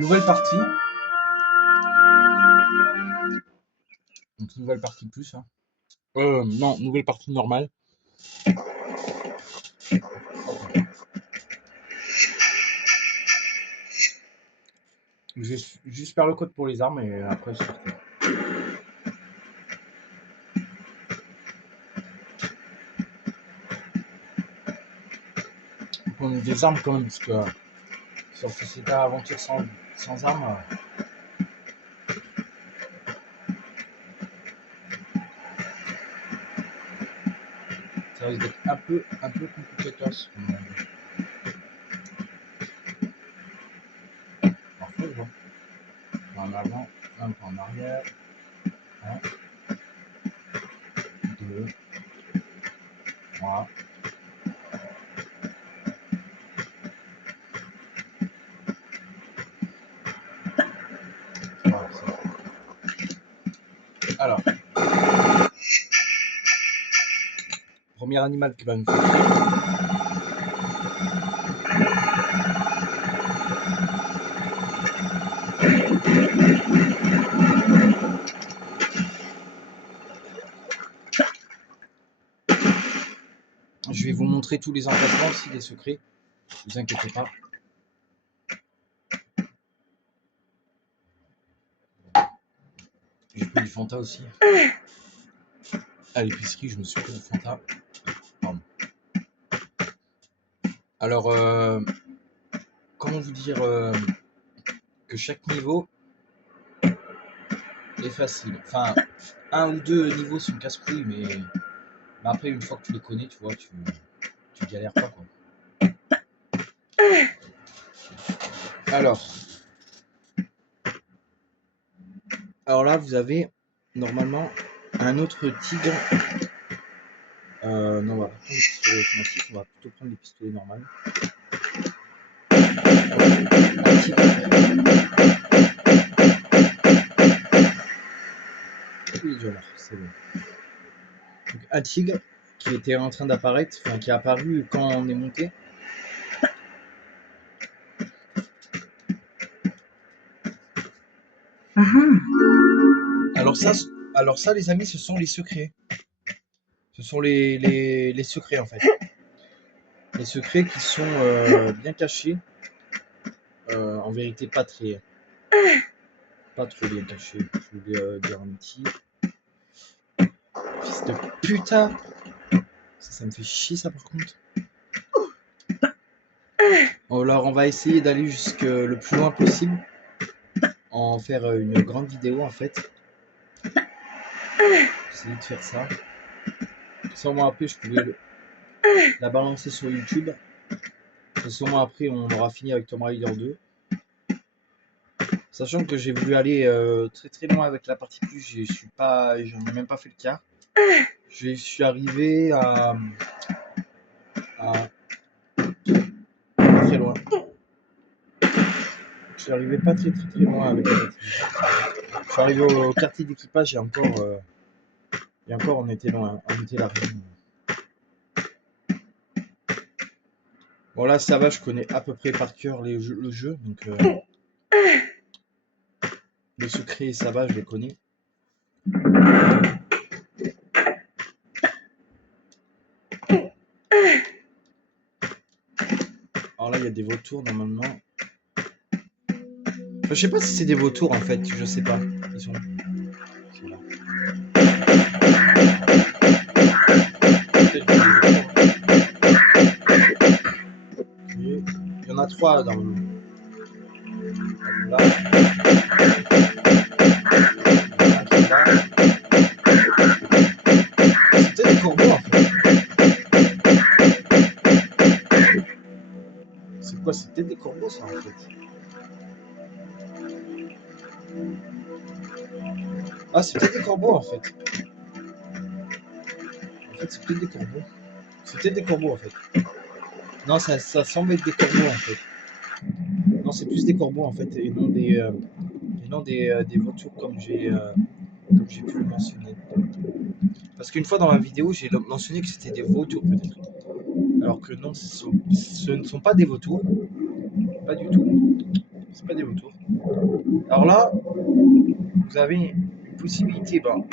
Nouvelle partie. Donc nouvelle partie plus. Hein. Non, nouvelle partie normale. Je vais juste faire le code pour les armes et après je sortir. On a des armes quand même parce que sur Société Aventure sans armes. Ça risque d'être un peu compliqué. Parfois, je vois. En avant, un pas en arrière. 1, 2, 3. Voilà, alors, premier animal qui va nous faire. Je vais vous montrer tous les emplacements aussi, les secrets. Ne vous inquiétez pas. J'ai pris du Fanta aussi. À l'épicerie, je me suis pris du Fanta. Pardon. Alors, comment vous dire que chaque niveau est facile. Enfin, un ou deux niveaux sont casse-couilles, mais après, une fois que tu les connais, tu vois, tu galères pas, quoi. Alors là, vous avez normalement un autre tigre. Non, on va pas prendre les pistolets automatiques, on va plutôt prendre les pistolets normaux. Un tigre. Il est déjà mort, c'est bon. Donc, un tigre qui était en train d'apparaître, enfin qui est apparu quand on est monté. Alors ça, les amis, ce sont les secrets. Ce sont les secrets, en fait. Les secrets qui sont bien cachés. En vérité, pas trop bien cachés. Je vais dire un petit. Fils de putain! Ça me fait chier, ça, par contre. Alors, on va essayer d'aller jusque le plus loin possible. En faire une grande vidéo, en fait. Essayer de faire ça. Sûrement après, je pouvais la balancer sur YouTube. Sûrement après, on aura fini avec Tomb Raider 2. Sachant que j'ai voulu aller très très loin avec la partie plus, j'en ai même pas fait le quart. Je suis arrivé à pas très loin. Je suis arrivé pas très loin avec la partie. Je suis arrivé au quartier d'équipage et encore on était loin, on était là. Bon là ça va, je connais à peu près par cœur le jeu, donc les secrets ça va, je les connais. Alors là il y a des vautours normalement. Enfin, je sais pas si c'est des vautours en fait, je sais pas. Ils sont là. Il y en a 3 dans le. Là. C'était des corbeaux en fait. C'est quoi? C'était des corbeaux ça en fait. Ah, c'est peut-être des corbeaux en fait. En fait, c'est peut-être des corbeaux. C'est peut-être des corbeaux en fait. Non, ça semble être des corbeaux en fait. Non, c'est plus des corbeaux en fait et non des vautours comme j'ai pu le mentionner. Parce qu'une fois dans ma vidéo, j'ai mentionné que c'était des vautours peut-être. Alors que non, ce ne sont pas des vautours. Pas du tout. C'est pas des vautours. Alors là, vous avez une possibilité, ben,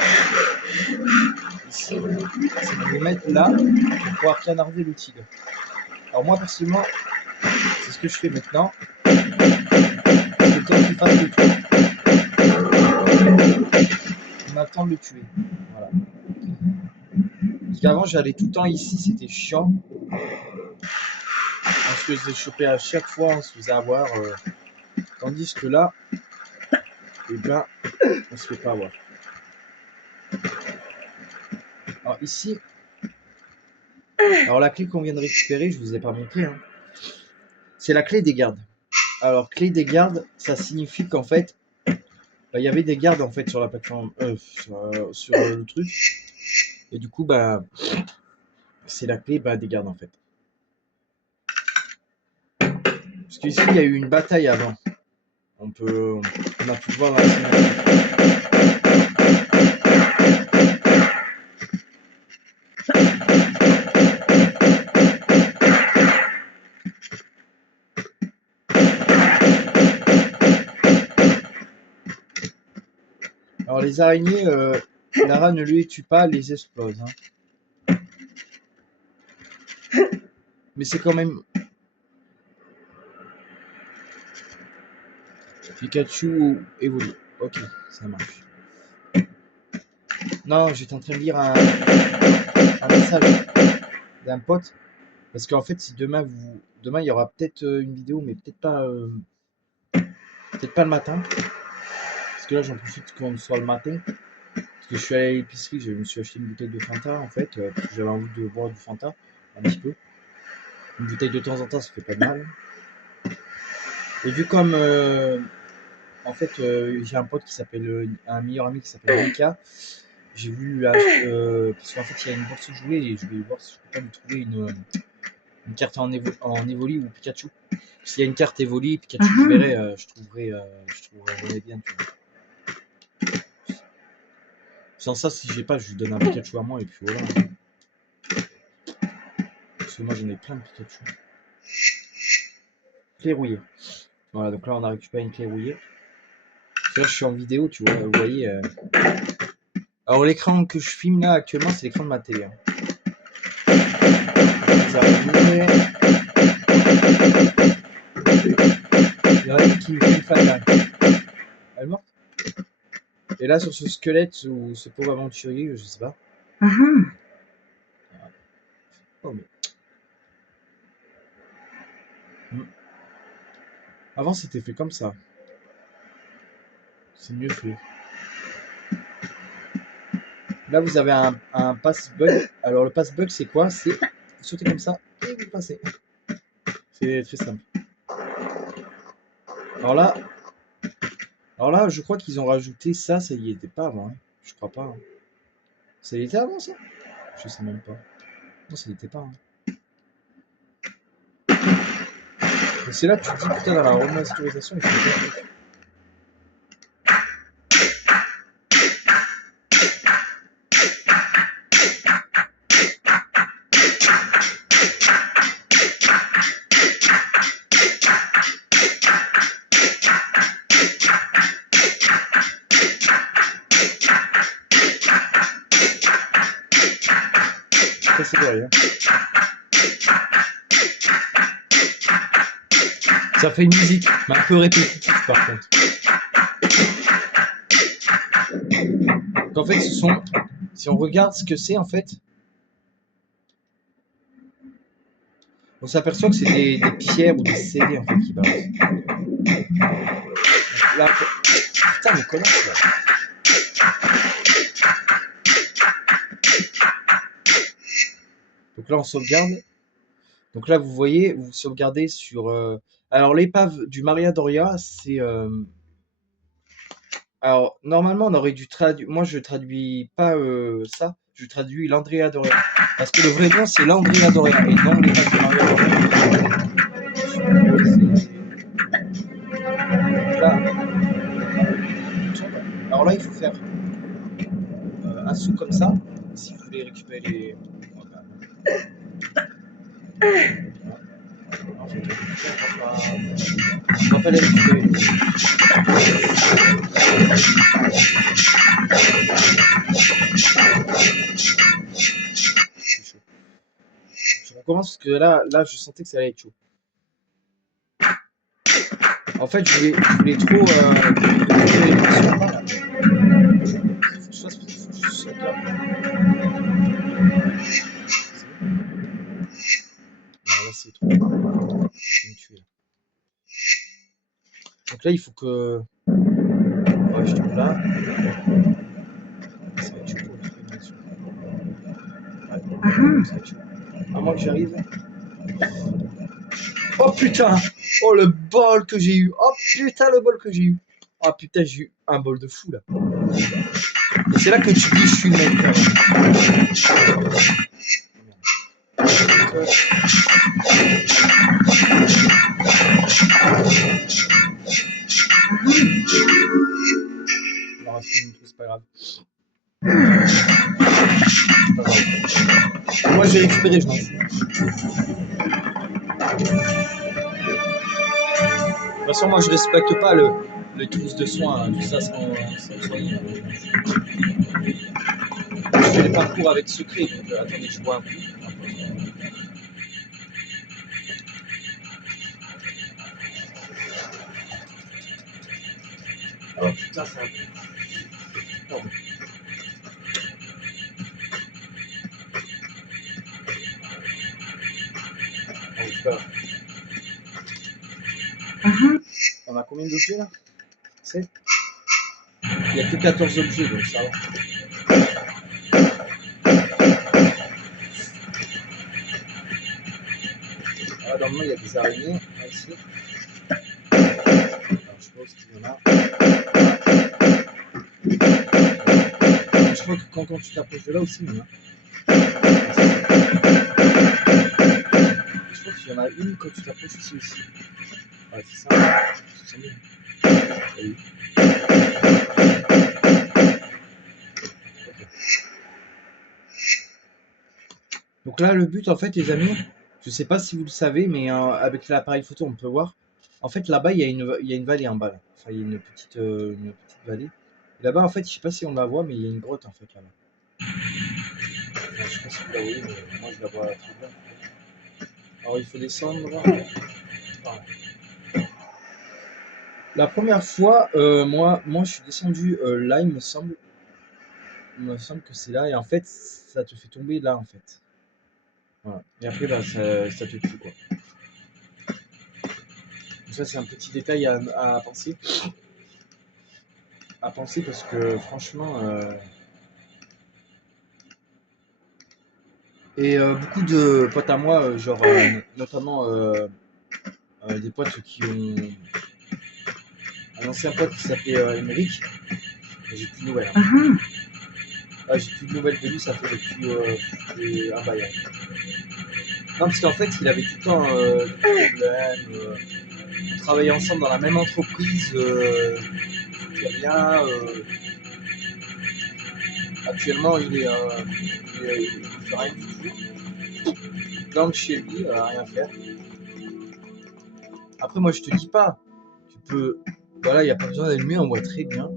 ici, c'est de les mettre là pour pouvoir canarder le tigre. Alors moi, personnellement, c'est ce que je fais maintenant. Le temps qu'il fasse le tour, on a le temps de le tuer. Voilà. Parce qu'avant, j'allais tout le temps ici, c'était chiant. On se faisait choper à chaque fois, on se faisait avoir. Tandis que là, eh ben, on se fait pas avoir. Alors ici, alors la clé qu'on vient de récupérer, je vous ai pas montré, hein, c'est la clé des gardes. Alors clé des gardes, ça signifie qu'en fait, il y avait des gardes en fait sur la plateforme, sur le truc, et du coup bah c'est la clé des gardes en fait. Parce qu'ici il y a eu une bataille avant. On a pu le voir dans la cinématique. Alors les araignées, Lara ne les tue pas, les explose. Hein. Mais c'est quand même... Pikachu évolue. Ok, ça marche. Non, j'étais en train de lire un message d'un pote. Parce qu'en fait, si demain, il y aura peut-être une vidéo, mais peut-être pas le matin. Parce que là, j'en profite qu'on soit le matin. Parce que je suis allé à l'épicerie, je me suis acheté une bouteille de Fanta, en fait. Parce que j'avais envie de boire du Fanta, un petit peu. Une bouteille de temps en temps, ça fait pas de mal. Et vu comme... en fait, j'ai un pote qui s'appelle... un meilleur ami qui s'appelle Mika. J'ai voulu acheter... parce qu'en fait, il y a une bourse jouée et je vais voir si je peux pas lui trouver une carte en Evoli ou Pikachu. S'il y a une carte Evoli, Pikachu, je verrai, je trouverai bien. Tu vois. Sans ça, si j'ai pas, je lui donne un Pikachu à moi et puis voilà. Parce que moi j'en ai plein de Pikachu. Clé rouillée. Voilà, donc là on a récupéré une clé rouillée. Là je suis en vidéo, tu vois, vous voyez. Alors l'écran que je filme là actuellement, c'est l'écran de ma télé. Hein. Il y en a une qui me fait une fatale. Elle est morte. Et là sur ce squelette ou ce pauvre aventurier, je sais pas. Oh, mais... Avant c'était fait comme ça. C'est mieux fait. Là vous avez un pass bug. Alors le pass bug c'est quoi? C'est vous sautez comme ça et vous passez. C'est très simple. Alors là, je crois qu'ils ont rajouté ça, ça y était pas avant. Hein. Je crois pas. Hein. Ça y était avant ça? Je sais même pas. Non, ça y était pas. Hein. C'est là que tu te dis putain dans la remasterisation, il faut bien. C'est derrière. Ça fait une musique, mais un peu répétitive par contre. Donc en fait, si on regarde ce que c'est en fait, on s'aperçoit que c'est des pierres ou des CD en fait qui balancent. Là, putain, mais comment ça? Donc là, on sauvegarde. Donc là, vous voyez, vous sauvegardez sur... Alors, l'épave du Maria Doria, c'est... Alors, normalement, on aurait dû traduire... Moi, je traduis pas ça. Je traduis l'Andrea Doria. Parce que le vrai nom, c'est l'Andrea Doria. Et non l'épave du Maria Doria. Là. Alors là, il faut faire un saut comme ça. Si vous voulez récupérer les... En fait, On va pas les récupérer. C'est chaud. Je recommence parce que là, je sentais que ça allait être chaud. En fait, je voulais trop récupérer les missions par là. Faut que je fasse, faut que je sauvegarde. Non, là, c'est trop. Je vais me tuer là. Donc là, il faut que. Ouais, je tombe là. Ça va être chaud pour trouver une mission. Ouais, ça va être chaud. À moins que j'arrive. Oh putain! Oh le bol que j'ai eu! Oh putain, le bol que j'ai eu! Oh putain, j'ai eu un bol de fou là. Et c'est là que tu dis je suis le mec quand même. Il en reste une, c'est pas grave. C'est pas grave. Moi j'ai récupéré, je m'en fous. De toute façon, moi je respecte pas les trousses de soins, hein, tout ça sans soigner. Je fais les parcours avec secret, donc attendez, je vois un coup. Oh putain, c'est un coup. Oh. En tout cas. On a combien d'objets là? 7. Il n'y a que 14 objets, donc ça va. Ah, dans le monde, il y a des araignées, là, ici. Alors, je pense qu'il y en a. Je crois que quand tu t'approches de là aussi, il y en a. Je crois qu'il y en a une quand tu t'approches ici aussi. Ah, c'est ça. C'est bien. Oui. Okay. Donc là, le but, en fait, les amis, je sais pas si vous le savez, mais avec l'appareil photo, on peut voir. En fait, là-bas, il y a une vallée en bas. Là. Enfin, il y a une petite vallée. Et là-bas, en fait, je sais pas si on la voit, mais il y a une grotte, en fait, là-bas. Enfin, je sais pas si vous la voyez, mais moi, je la vois très bien. Alors, il faut descendre. Voilà. La première fois, moi, je suis descendu là, il me semble. Il me semble que c'est là. Et en fait, ça te fait tomber là, en fait. Voilà. Et après, bah, ça te tue, quoi. Donc ça, c'est un petit détail à penser. À penser parce que, franchement... Et beaucoup de potes à moi, genre, notamment des potes qui ont... Un ancien pote qui s'appelait Émeric. J'ai plus de nouvelles. Hein. Ah, j'ai plus de nouvelles de lui, ça fait depuis un bail. Non, parce qu'en fait, il avait tout le temps des problèmes. On travaillait ensemble dans la même entreprise. Il y a rien. Actuellement, il fait rien du tout. Donc chez lui, rien faire. Après, moi, je te dis pas. Tu peux. Voilà, il n'y a pas besoin d'allumer, on voit très bien.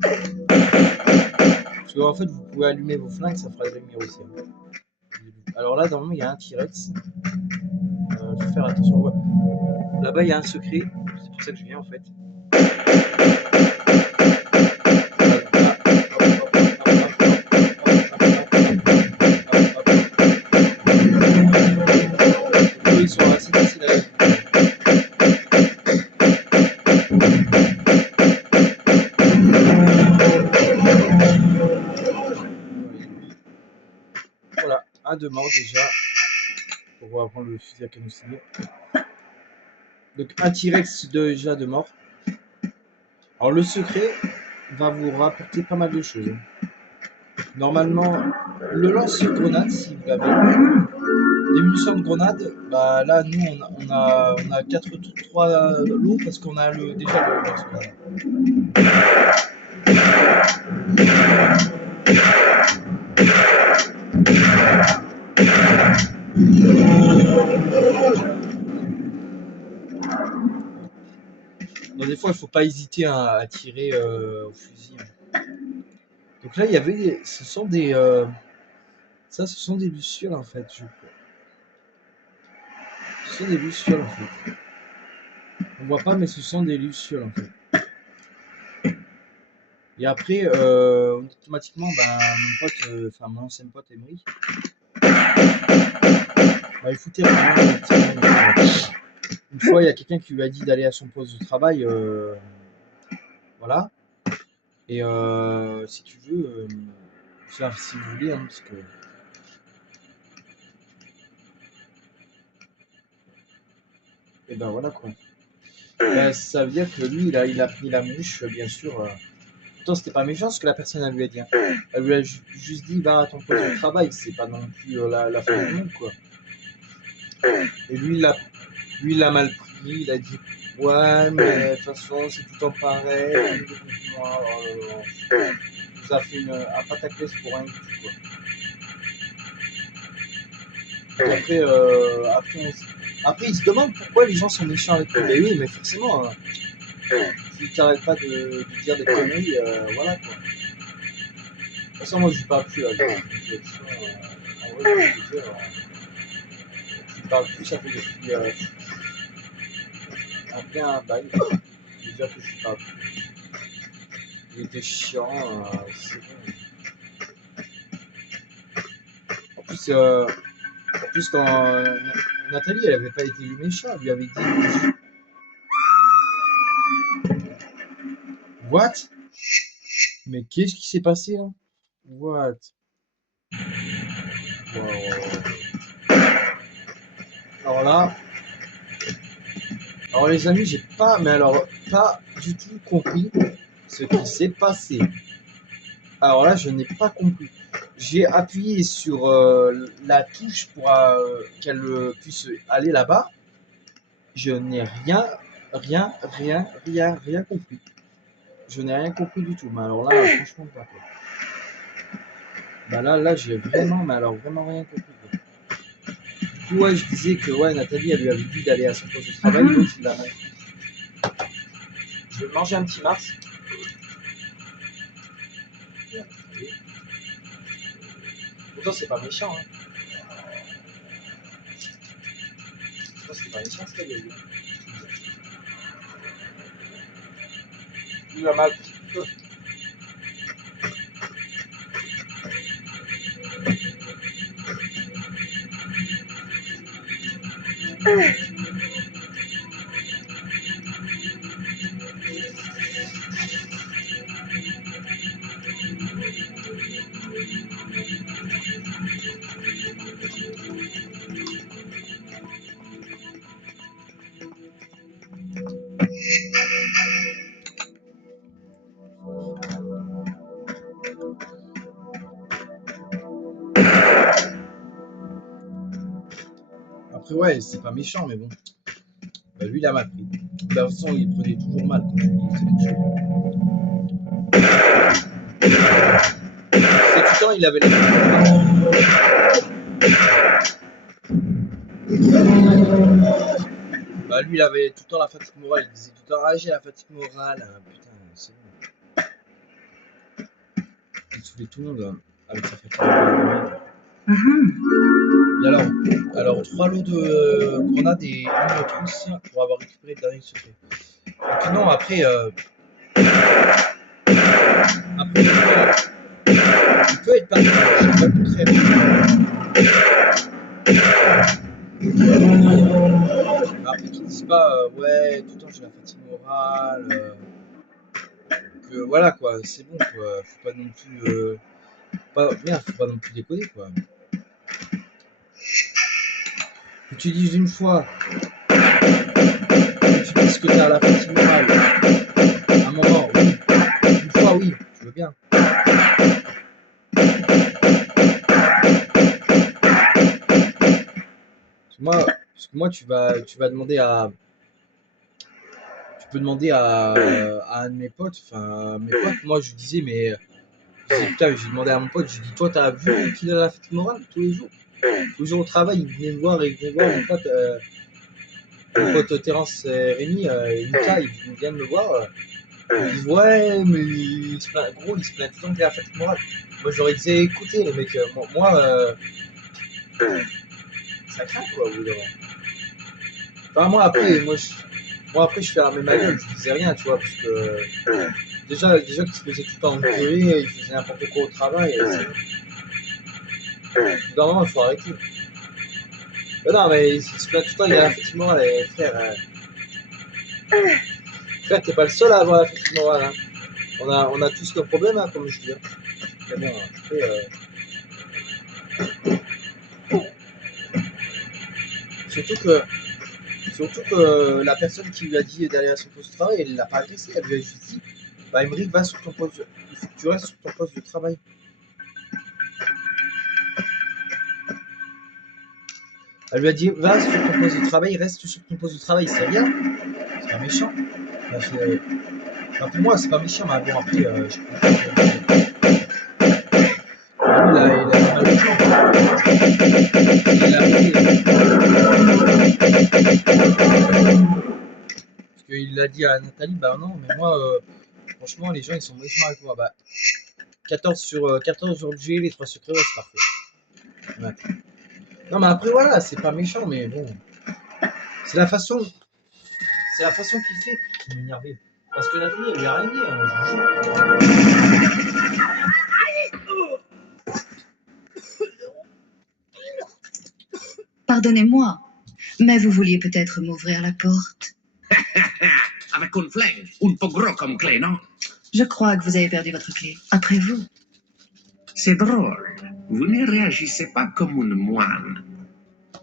Parce qu'en fait, vous pouvez allumer vos flingues, ça fera des lumières aussi. Hein. Alors là, normalement, il y a un T-Rex. Faut faire attention. Là-bas, il y a un secret. C'est pour ça que je viens en fait. Ils sont assez faciles à lire. Voilà, un de mort déjà. On va prendre le fusil à canon ciblé. Donc un T-Rex déjà de mort. Alors le secret va vous rapporter pas mal de choses. Normalement, le lance-grenade, si vous l'avez, des munitions de grenade, bah là nous on a 3 lots parce qu'on a déjà le lance-grenade. fois, il faut pas hésiter à tirer au fusil. Donc là, il y avait, ce sont des, ça, ce sont des lucioles en fait. Ce sont des lucioles en fait. On voit pas, mais ce sont des lucioles en fait. Et après, automatiquement, mon pote, enfin mon ancien pote Emery, il foutait vraiment le petit monde. Une fois, il y a quelqu'un qui lui a dit d'aller à son poste de travail, voilà. Et si tu veux, enfin, si vous voulez, hein, parce que. Et ben voilà quoi. Ça veut dire que lui, il a pris la mouche, bien sûr. Pourtant, c'était pas méchant ce que la personne elle lui a dit. Elle lui a juste dit, va à ton poste de travail, c'est pas non plus la fin du monde quoi. Et lui, il l'a mal pris, il a dit, ouais, mais de toute façon, c'est tout le temps pareil. Moi, vous a fait un pataclès pour rien du tout quoi. Et après, il se demande pourquoi les gens sont méchants avec lui. Mais oui, mais forcément, si tu n'arrêtes pas de dire des conneries, voilà quoi. De toute façon, moi je lui parle plus là. En vrai, je peux dire, je lui parle plus, ça fait depuis un bien bail. Je veux dire que je lui parle plus. Il était chiant, c'est bon. En plus quand Nathalie, elle avait pas été élue méchante, elle lui avait dit. What? Mais qu'est-ce qui s'est passé là? What? Wow. Alors là, alors les amis, j'ai pas, mais alors pas du tout compris ce qui s'est passé. Alors là, je n'ai pas compris. J'ai appuyé sur la touche pour qu'elle puisse aller là-bas. Je n'ai rien compris. Je n'ai rien compris du tout. Mais alors là, franchement, pas quoi. Bah là, j'ai vraiment, mais alors vraiment rien compris. Quoi. Du coup, ouais, je disais que ouais, Nathalie, elle lui avait dit d'aller à son poste de travail, donc il l'a mal pris. Je vais manger un petit Mars. Pourtant, c'est pas méchant. Hein. Pourtant, c'est pas méchant ce qu'elle a dit. Il a mal pris. Après, ouais, c'est pas méchant, mais bon. Lui, il a mal pris. De toute façon, il prenait toujours mal quand je lui disais quelque chose. C'est tout le temps, il avait la lui, il avait tout le temps la fatigue morale. Il disait tout le temps, ah, j'ai la fatigue morale. Ah, putain, c'est bon. Il saoulait tout le monde avec sa fatigue morale. Et alors 3 lots de grenades et une de trousse pour avoir récupéré le dernier secret. Et puis non, après, il peut être parti, je sais pas le contraire. Après qu'ils disent pas, ouais, tout le temps j'ai la fatigue morale, que voilà quoi, c'est bon quoi, faut pas non plus, faut pas non plus déconner quoi. Que tu dises une fois, que tu dises que t'as la fatigue morale, à un moment, oui, une fois oui, je veux bien. Parce que moi tu vas demander à. Tu peux demander à un de mes potes, moi je lui disais, mais. Putain, j'ai demandé à mon pote, j'ai dit, toi t'as vu qu'il a la fatigue morale tous les jours? Tous les jours au travail, il venait me voir et il venait voir mon pote. mon pote Terence Rémi, Mika, il vient de me voir. Il dit ouais, mais il se plaint, gros, il se plaint tout le temps qu'il a la fatigue morale. Moi, j'aurais dit écoutez, les mecs, ça craint quoi, au bout d'un moment. Enfin, moi, après, je fermais ma gueule, je disais rien, tu vois, parce que déjà qu'il se faisait tout le temps engueuler, il faisait n'importe quoi au travail, c'est bon. Au bout d'un moment, il faut arrêter. Mais non, mais il se plaint tout le temps, il a la fatigue morale, et frère, frère, t'es pas le seul à avoir la fatigue morale, hein. On a tous nos problèmes, hein, comme je dis. Hein. Mais bon, après, surtout que la personne qui lui a dit d'aller à son poste de travail, elle l'a pas agressé, elle lui a juste dit bah Emmerich, va sur ton poste, il faut que tu restes sur ton poste de travail. Elle lui a dit va sur ton poste de travail, reste sur ton poste de travail, c'est rien, c'est pas méchant. Pour moi, c'est pas méchant, mais bon, après, je comprends que. Il a mal au plan. Il l'a arrêté. Parce qu'il a dit à Nathalie bah non, mais moi, franchement, les gens ils sont méchants avec moi. Bah, 14 sur 14 objets, les 3 secrets, ouais, c'est parfait. Ouais. Non, mais après, voilà, c'est pas méchant, mais bon. C'est la façon qu'il fait qui m'énervait. Parce que la fille, elle lui a rien dit, Pardonnez-moi, mais vous vouliez peut-être m'ouvrir la porte. Avec une flingue, un peu gros comme clé, non? Je crois que vous avez perdu votre clé. Après vous. C'est drôle. Vous ne réagissez pas comme une moine.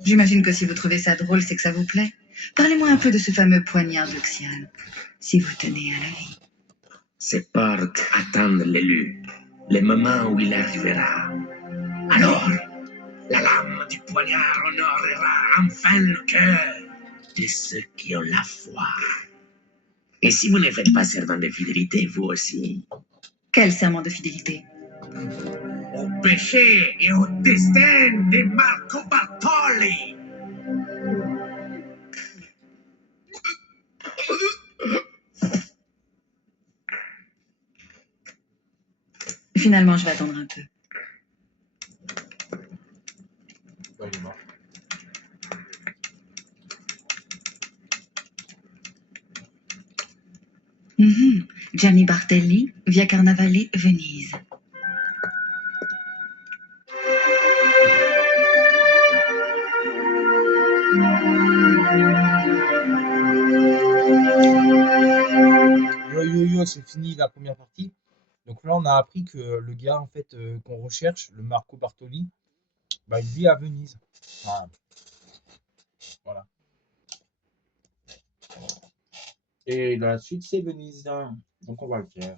J'imagine que si vous trouvez ça drôle, c'est que ça vous plaît. Parlez-moi un peu de ce fameux poignard d'Oxiane, si vous tenez à la vie. Ces portes attendent l'élu, le moment où il arrivera. Alors, la lame du poignard honorera enfin le cœur de ceux qui ont la foi. Et si vous ne faites pas serment de fidélité, vous aussi? Quel serment de fidélité? Au péché et au destin de Marco Bartoli. Finalement, je vais attendre un peu. Ouais, il est mort. Gianni Bartelli, Via Carnavale, Venise. Yo, c'est fini la première partie. Donc là, on a appris que le gars, en fait, qu'on recherche, le Marco Bartoli, bah, il vit à Venise. Enfin, voilà. Et la suite, c'est Venise. Hein. Donc, on va le faire.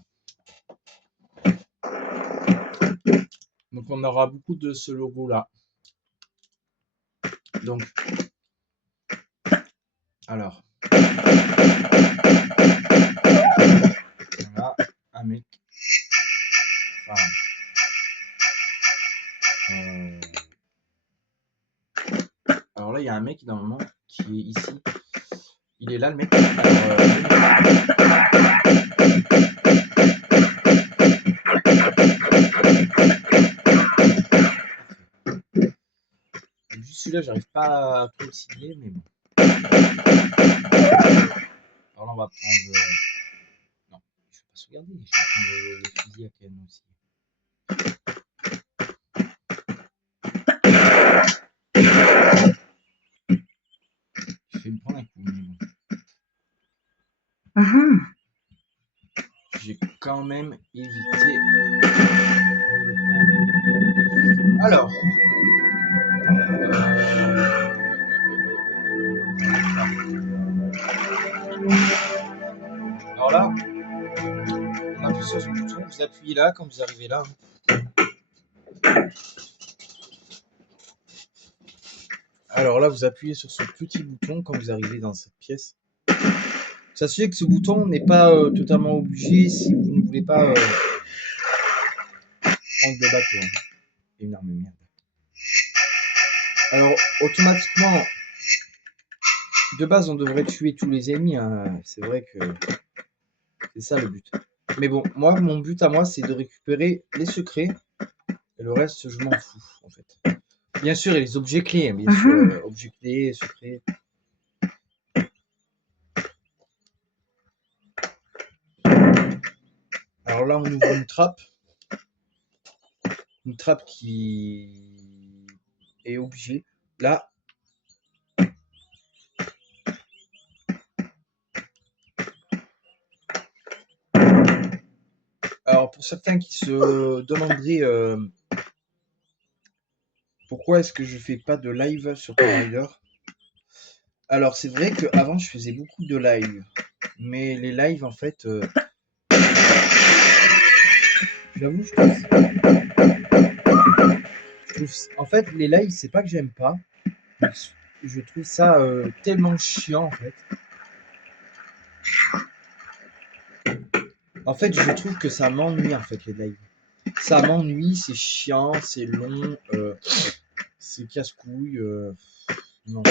Donc, on aura beaucoup de ce logo-là. Donc, alors. Voilà, un mec. Enfin, alors là, il y a un mec, normalement, qui est ici. Il est là, le mec. Juste celui-là, j'arrive pas à trop le cibler, mais bon. Alors là, on va prendre. Non, je vais pas sauvegarder. Je vais prendre le fusil à canon aussi. Je vais me prendre un coup, mais bon. J'ai quand même évité. Alors. Alors là, on appuie sur ce bouton, vous appuyez là quand vous arrivez là. Alors là, vous appuyez sur ce petit bouton quand vous arrivez dans cette pièce. Sachez que ce bouton n'est pas totalement obligé si vous ne voulez pas prendre le bateau. Hein. Énorme merde. Alors, automatiquement, De base, on devrait tuer tous les ennemis, hein. C'est vrai que c'est ça le but. Mais bon, moi, mon but à moi, c'est de récupérer les secrets. Et le reste, je m'en fous, en fait. Bien sûr, il y a les objets clés, hein, bien sûr. Objets clés, secrets. Alors là, on ouvre une trappe. Une trappe qui est obligée. Là. Alors, pour certains qui se demanderaient pourquoi est-ce que je fais pas de live sur Tomb Raider. Alors, c'est vrai qu'avant, je faisais beaucoup de live. Mais les lives, en fait, j'avoue, en fait, les lives, c'est pas que j'aime pas. Mais je trouve ça tellement chiant, en fait. En fait, je trouve que ça m'ennuie, en fait, les lives. Ça m'ennuie, c'est chiant, c'est long, c'est casse-couille. Non.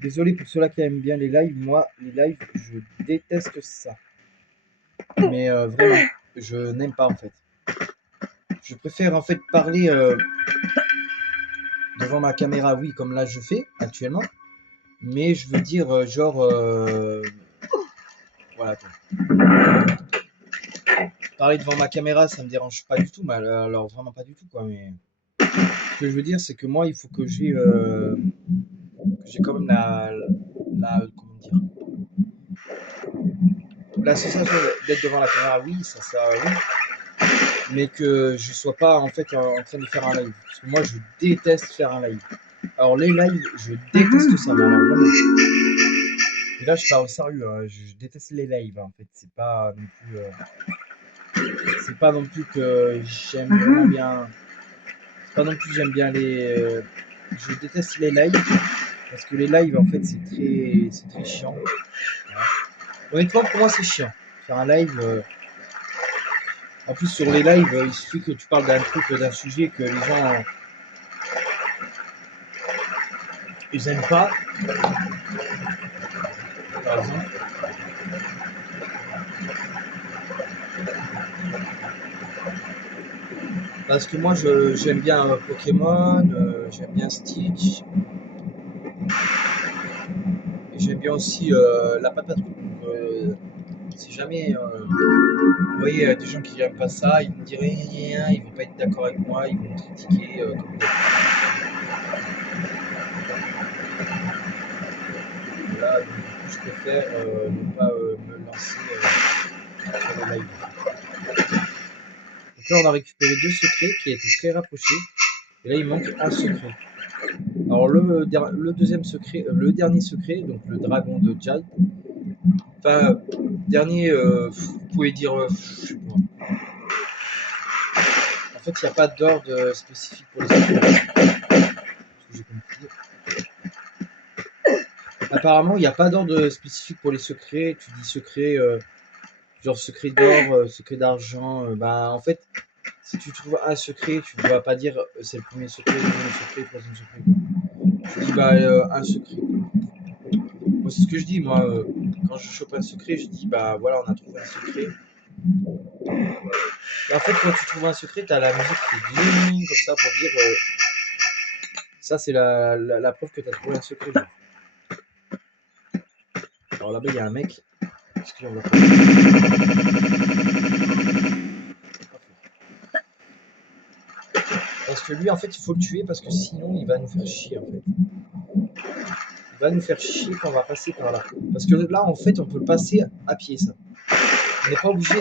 Désolé pour ceux-là qui aiment bien les lives. Moi, les lives, je déteste ça. Mais vraiment, je n'aime pas, en fait. Je préfère, en fait, parler devant ma caméra, oui, comme là je fais actuellement. Mais je veux dire, genre... voilà, quoi. Parler devant ma caméra, ça me dérange pas du tout, mais alors vraiment pas du tout, quoi. Mais ce que je veux dire, c'est que moi, il faut que j'ai quand même comment dire, la sensation d'être devant la caméra, oui, ça oui, mais que je sois pas en fait en train de faire un live. Parce que moi, je déteste faire un live. Alors les lives, je déteste ça, mais alors vraiment. Et là, je parle au sérieux, hein, je déteste les lives, en fait. C'est pas non plus que j'aime vraiment bien. C'est pas non plus que j'aime bien les. Je déteste les lives parce que les lives, en fait, c'est très chiant. Voilà. Honnêtement, pour moi, c'est chiant. Faire un live. En plus, sur les lives, il suffit que tu parles d'un truc, d'un sujet que les gens ils aiment pas. Par exemple. Parce que moi, j'aime bien Pokémon, j'aime bien Stitch. Et j'aime bien aussi la patate. Donc, si jamais vous voyez des gens qui n'aiment pas ça, ils me diraient rien, ils vont pas être d'accord avec moi, ils vont me critiquer comme là, du coup, je préfère ne pas me lancer sur le live. Donc là, on a récupéré 2 secrets qui étaient très rapprochés. Et là, il manque un secret. Alors, le deuxième secret, le dernier secret, donc le dragon de Jade. Enfin, dernier, vous pouvez dire, je sais pas. En fait, il n'y a pas d'ordre spécifique pour les secrets. J'ai compris. Apparemment, il n'y a pas d'ordre spécifique pour les secrets. Tu dis secret, genre secret d'or, secret d'argent. Ben, en fait, si tu trouves un secret, tu ne vas pas dire c'est le premier secret, le deuxième secret, le troisième secret. Tu dis bah un secret. Moi, c'est ce que je dis. Moi, quand je chope un secret, je dis bah voilà, on a trouvé un secret. Et en fait, quand tu trouves un secret, tu as la musique qui fait gling comme ça pour dire ça, c'est la preuve que tu as trouvé un secret. Genre. Alors là-bas, il y a un mec. Excusez-moi. Parce que lui, en fait, il faut le tuer parce que sinon, il va nous faire chier, en fait. Il va nous faire chier quand on va passer par là. Parce que là, en fait, on peut le passer à pied, ça. On n'est pas obligé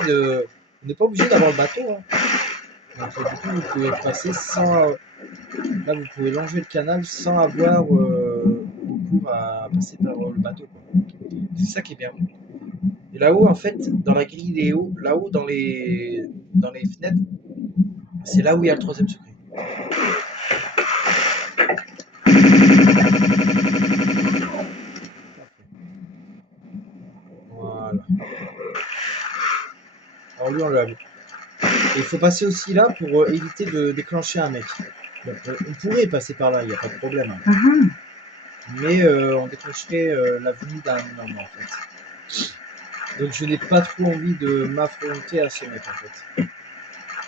d'avoir le bateau. Hein. Donc, du coup, vous pouvez passer sans. Là, vous pouvez longer le canal sans avoir recours à passer par le bateau. C'est ça qui est bien. Et là-haut, en fait, dans la grille là-haut, dans les fenêtres, c'est là où il y a le troisième secret. Voilà. Alors lui, on l'a vu. Et il faut passer aussi là pour éviter de déclencher un mec. Donc, on pourrait passer par là, il n'y a pas de problème. mais on déclencherait la venue d'un homme en fait. Donc je n'ai pas trop envie de m'affronter à ce mec en fait.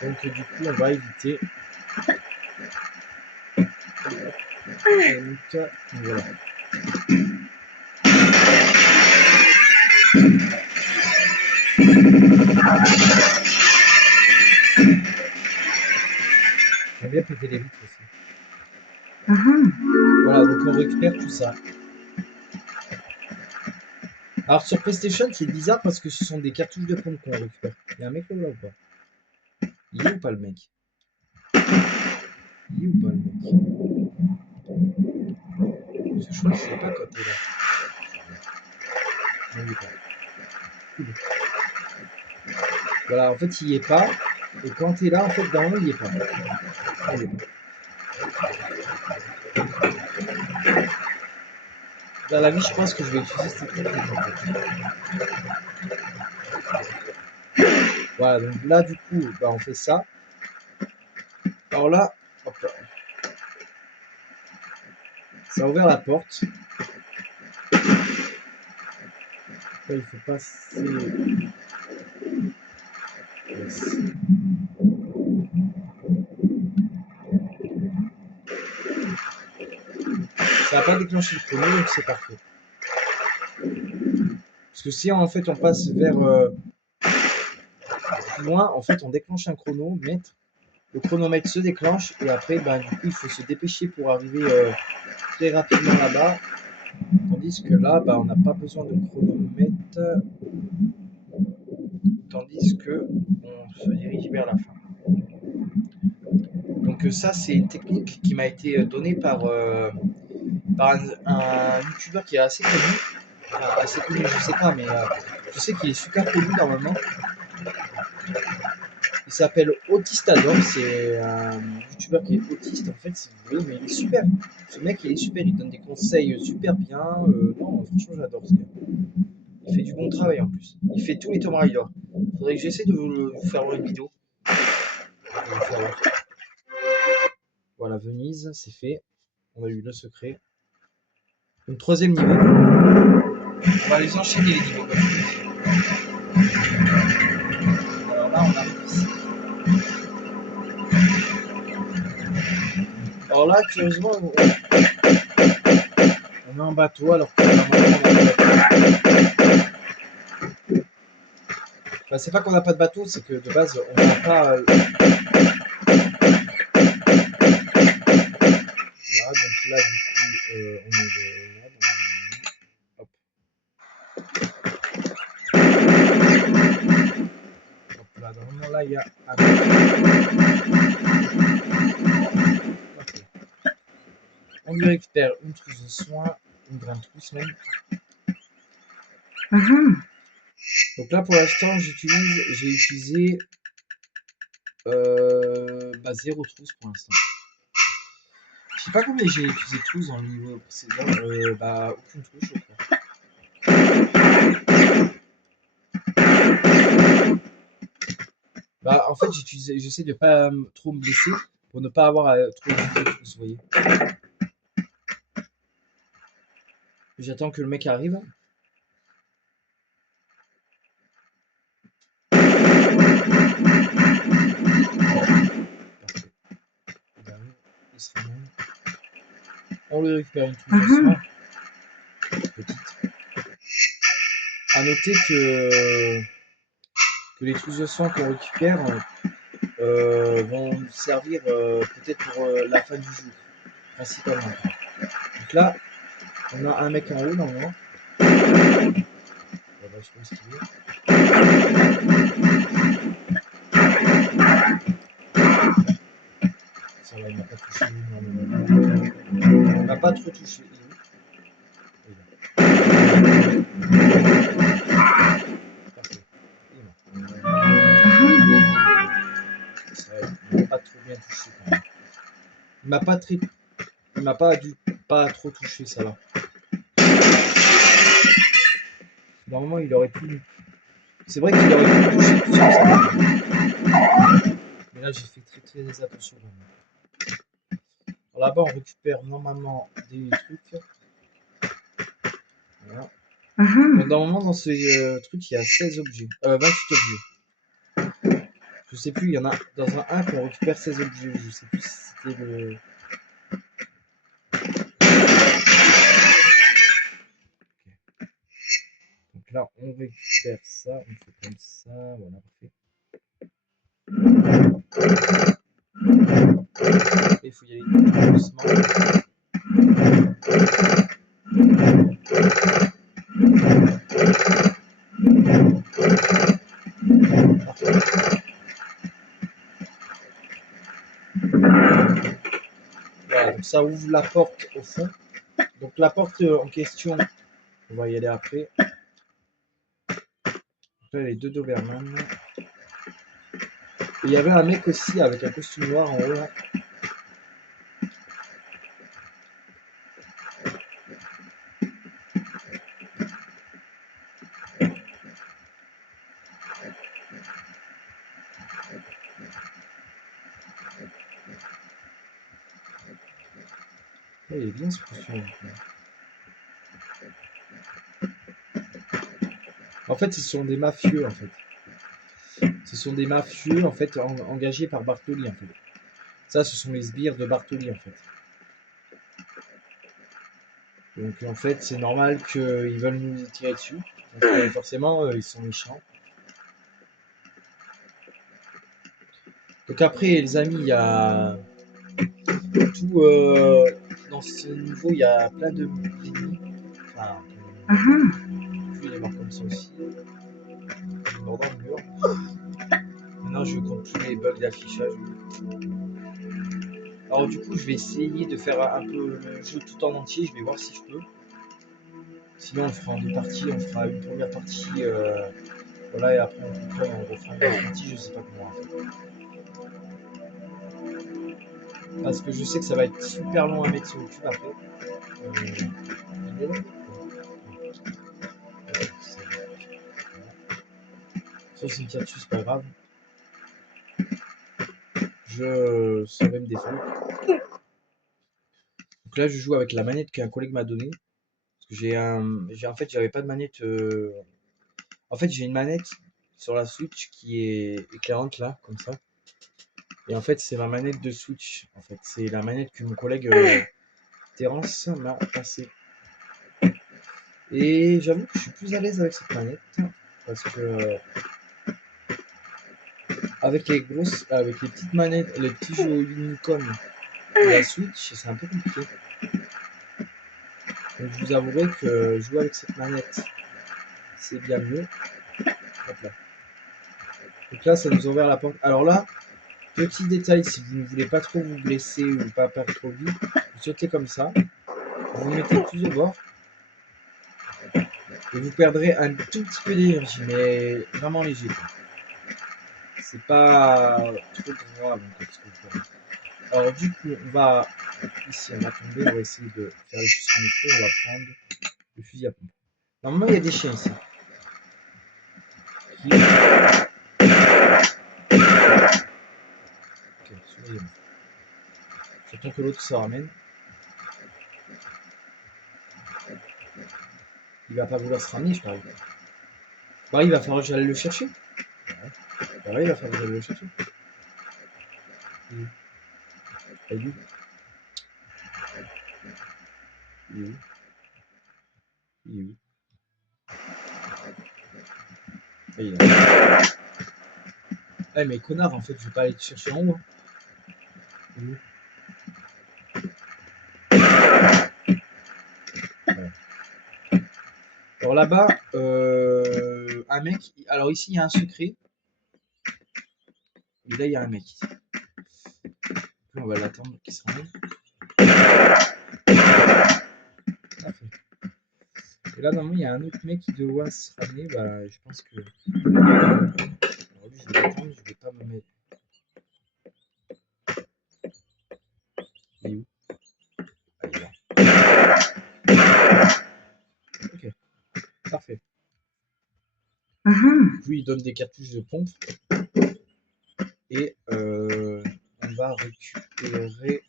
Donc du coup on va éviter. Donc, voilà. J'aime bien péter les vitres aussi. Voilà, donc on récupère tout ça. Alors sur PlayStation, c'est bizarre parce que ce sont des cartouches de pompe qu'on récupère. Il y a un mec là ou pas? Il est où pas le mec? Il est où pas le mec? Parce que je crois qu'il est pas à côté là. Non, il est pas. Cool. Voilà, en fait il y est pas. Et quand t'es là, en fait, normalement il y est pas. Il est pas. Dans la vie, je pense que je vais utiliser cette technique en fait. Voilà, donc là du coup, bah, on fait ça. Alors là, hop là. Ça a ouvert la porte. Là, il faut passer. Yes. Ça n'a pas déclenché le chrono, donc c'est parfait. Parce que si en fait on passe vers plus loin, en fait on déclenche un chronomètre. Le chronomètre se déclenche et après, bah, du coup, il faut se dépêcher pour arriver très rapidement là-bas. Tandis que là, bah, on n'a pas besoin de chronomètre. Tandis que on se dirige vers la fin. Donc ça, c'est une technique qui m'a été donnée par un youtubeur qui est assez connu. Enfin, assez connu, je sais pas, mais je sais qu'il est super connu normalement. Il s'appelle Autistador, c'est un youtubeur qui est autiste en fait, si vous voulez, mais il est super. Ce mec, il est super, il donne des conseils super bien. Non, franchement, j'adore ce gars. Il fait du bon travail en plus. Il fait tous les Tomb Raider. Faudrait que j'essaie de vous faire voir une vidéo. Voilà, Venise, c'est fait. On a eu le secret. Donc, troisième niveau. On va les enchaîner les niveaux. Alors là, on arrive ici. Alors là, curieusement, on est en bateau alors qu'on a enfin, c'est pas qu'on n'a pas de bateau, c'est que de base, on n'a pas. Voilà, donc là, du coup, on est là. Hop. Hop là, normalement, là, il y a un. On lui récupère une trousse de soins, une grande trousse même. Donc là, pour l'instant, j'ai utilisé 0 trousse pour l'instant. Je sais pas combien j'ai utilisé de trousse dans le niveau précédent. Aucune trousse, je crois. Bah, en fait, j'essaie de pas trop me blesser pour ne pas avoir trop de trousse, vous voyez. J'attends que le mec arrive. On lui récupère une trousse de soin. Petite. À noter que les trousses de soins qu'on récupère vont nous servir peut-être pour la fin du jour, principalement. Donc là, on a un mec en haut normalement. Voilà, je pense qu'il est. Ça va, il m'a pas touché. Il m'a pas trop touché. Parfait. Il m'a pas trop bien touché quand même. Il m'a pas trop touché, ça va. Normalement, il aurait pu. C'est vrai qu'il aurait pu me toucher tout ça. Mais là, j'ai fait très attention. Alors là-bas, on récupère normalement des trucs. Voilà. Mhm. Donc, normalement, dans ce truc, il y a 16 objets. 28 objets. Je sais plus, il y en a dans un qu'on récupère 16 objets. Je sais plus si c'était le. Donc là, on récupère ça, on fait comme ça, voilà, parfait. Il faut y aller tout doucement. Parfait. Voilà, donc ça ouvre la porte au fond. Donc la porte en question, on va y aller après. Donc là, les deux Doberman. Et il y avait un mec aussi avec un costume noir en haut là. Ouais, il est bien ce costume. En fait, ce sont des mafieux en fait. Ce sont des mafieux en fait engagés par Bartoli en fait. Ça, ce sont les sbires de Bartoli en fait. Donc en fait, c'est normal qu'ils veulent nous tirer dessus. Donc, forcément, ils sont méchants. Donc après, les amis, il y a tout dans ce niveau, il y a plein de ennemis. Enfin, Mhm. lui, il est mort comme ça aussi. Il est mort dans le mur. Maintenant, je compte tous les bugs d'affichage. Alors du coup, je vais essayer de faire un peu le jeu tout en entier. Je vais voir si je peux. Sinon, on le fera en deux parties. On fera une première partie, voilà, et après on coupera et on refera une deuxième partie. Je sais pas comment on va faire. Parce que je sais que ça va être super long à mettre sur YouTube après. Il est là. Sauf si une tire dessus, c'est pas grave. Je saurais me défendre. Donc là, je joue avec la manette qu'un collègue m'a donnée. Parce que en fait, j'avais pas de manette. En fait, j'ai une manette sur la Switch qui est éclairante là, comme ça. Et en fait, c'est ma manette de Switch. En fait, c'est la manette que mon collègue Terence m'a passée. Et j'avoue que je suis plus à l'aise avec cette manette parce que avec les petites manettes, les petits jeux Unicom de la Switch, c'est un peu compliqué. Donc je vous avouerai que jouer avec cette manette, c'est bien mieux. Hop là. Donc là, ça nous a ouvert la porte. Alors là, petit détail, si vous ne voulez pas trop vous blesser ou pas perdre trop de vie, vous sautez comme ça, vous vous mettez plus au bord et vous perdrez un tout petit peu d'énergie, mais vraiment léger. C'est pas trop grave en fait ce que vous perdez. Alors du coup, on va ici, on va tomber, on va essayer de faire les choses comme il faut, on va prendre le fusil à pompe. Normalement, il y a des chiens ici. Ok, surveillez-moi. J'attends que l'autre se ramène. Il va pas vouloir se ramener, je parie. Bah, il va falloir que j'aille le chercher. Bah ouais, il va falloir que j'aille le chercher. Il est où? Il est où? Il est où? Il est où? Ah, il est là. Eh, mais connard, en fait, je vais pas aller te chercher en haut. Il est où? Ouais. Alors là-bas, un mec. Alors ici, il y a un secret. Et là, il y a un mec. On va l'attendre qu'il se ramène. Parfait. Et là, normalement, il y a un autre mec qui doit se ramener. Bah, je pense que. Alors lui, je vais l'attendre. Je vais pas me mettre. Il est où? Ah, il est là. Ok, parfait. Lui, il donne des cartouches de pompe. Et on va récupérer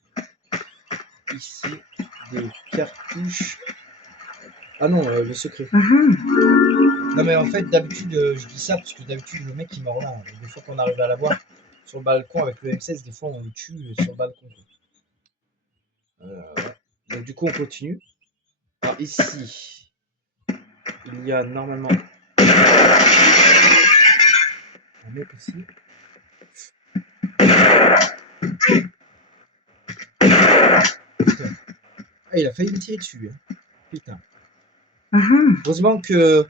ici des cartouches Ah non, le secret. Non mais en fait d'habitude je dis ça parce que d'habitude le mec il meurt là. Des fois qu'on arrive à l'avoir sur le balcon avec le M16, des fois on le tue sur le balcon. Ouais. Donc du coup on continue. Alors ici, il y a normalement un mec aussi. Putain. Ah, il a failli me tirer dessus. Hein. Putain. Heureusement que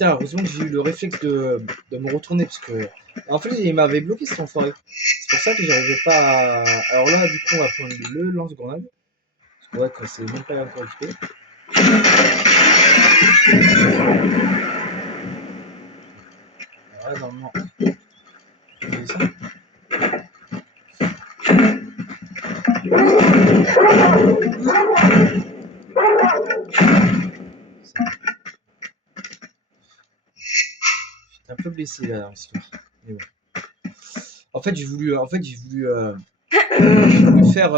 heureusement que j'ai eu le réflexe de me retourner parce que en fait il m'avait bloqué cet enfoiré. C'est pour ça que j'arrivais pas à. Alors là du coup on va prendre le lance-grenade. Parce qu'on voit que c'est même pas encore occupé. Alors là normalement. C'est ça. J'étais un peu blessé là dans l'histoire. Mais bon. En fait j'ai voulu faire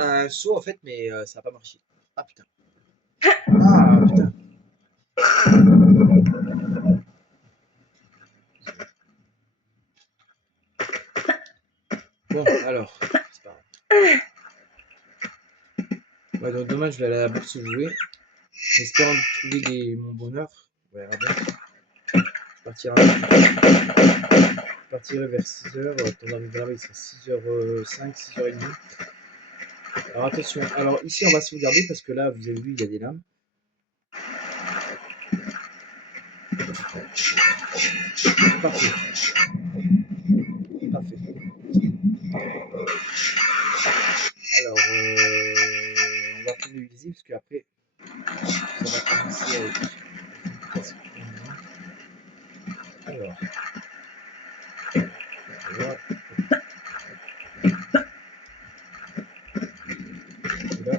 un saut en fait mais ça a pas marché. Ah putain. Ah putain. Bon alors, c'est pas grave. Ouais donc demain je vais aller à la bourse jouer. En espérant trouver mon bonheur. On verra bien. Je partirai vers 6h. Quand on arrivera là, il sera 6h05, 6h30. Alors attention, alors ici on va sauvegarder parce que là vous avez vu il y a des lames. Parfait. Parfait. Alors on va prendre le visible parce qu'après ça va commencer avec. Alors. Voilà. Là.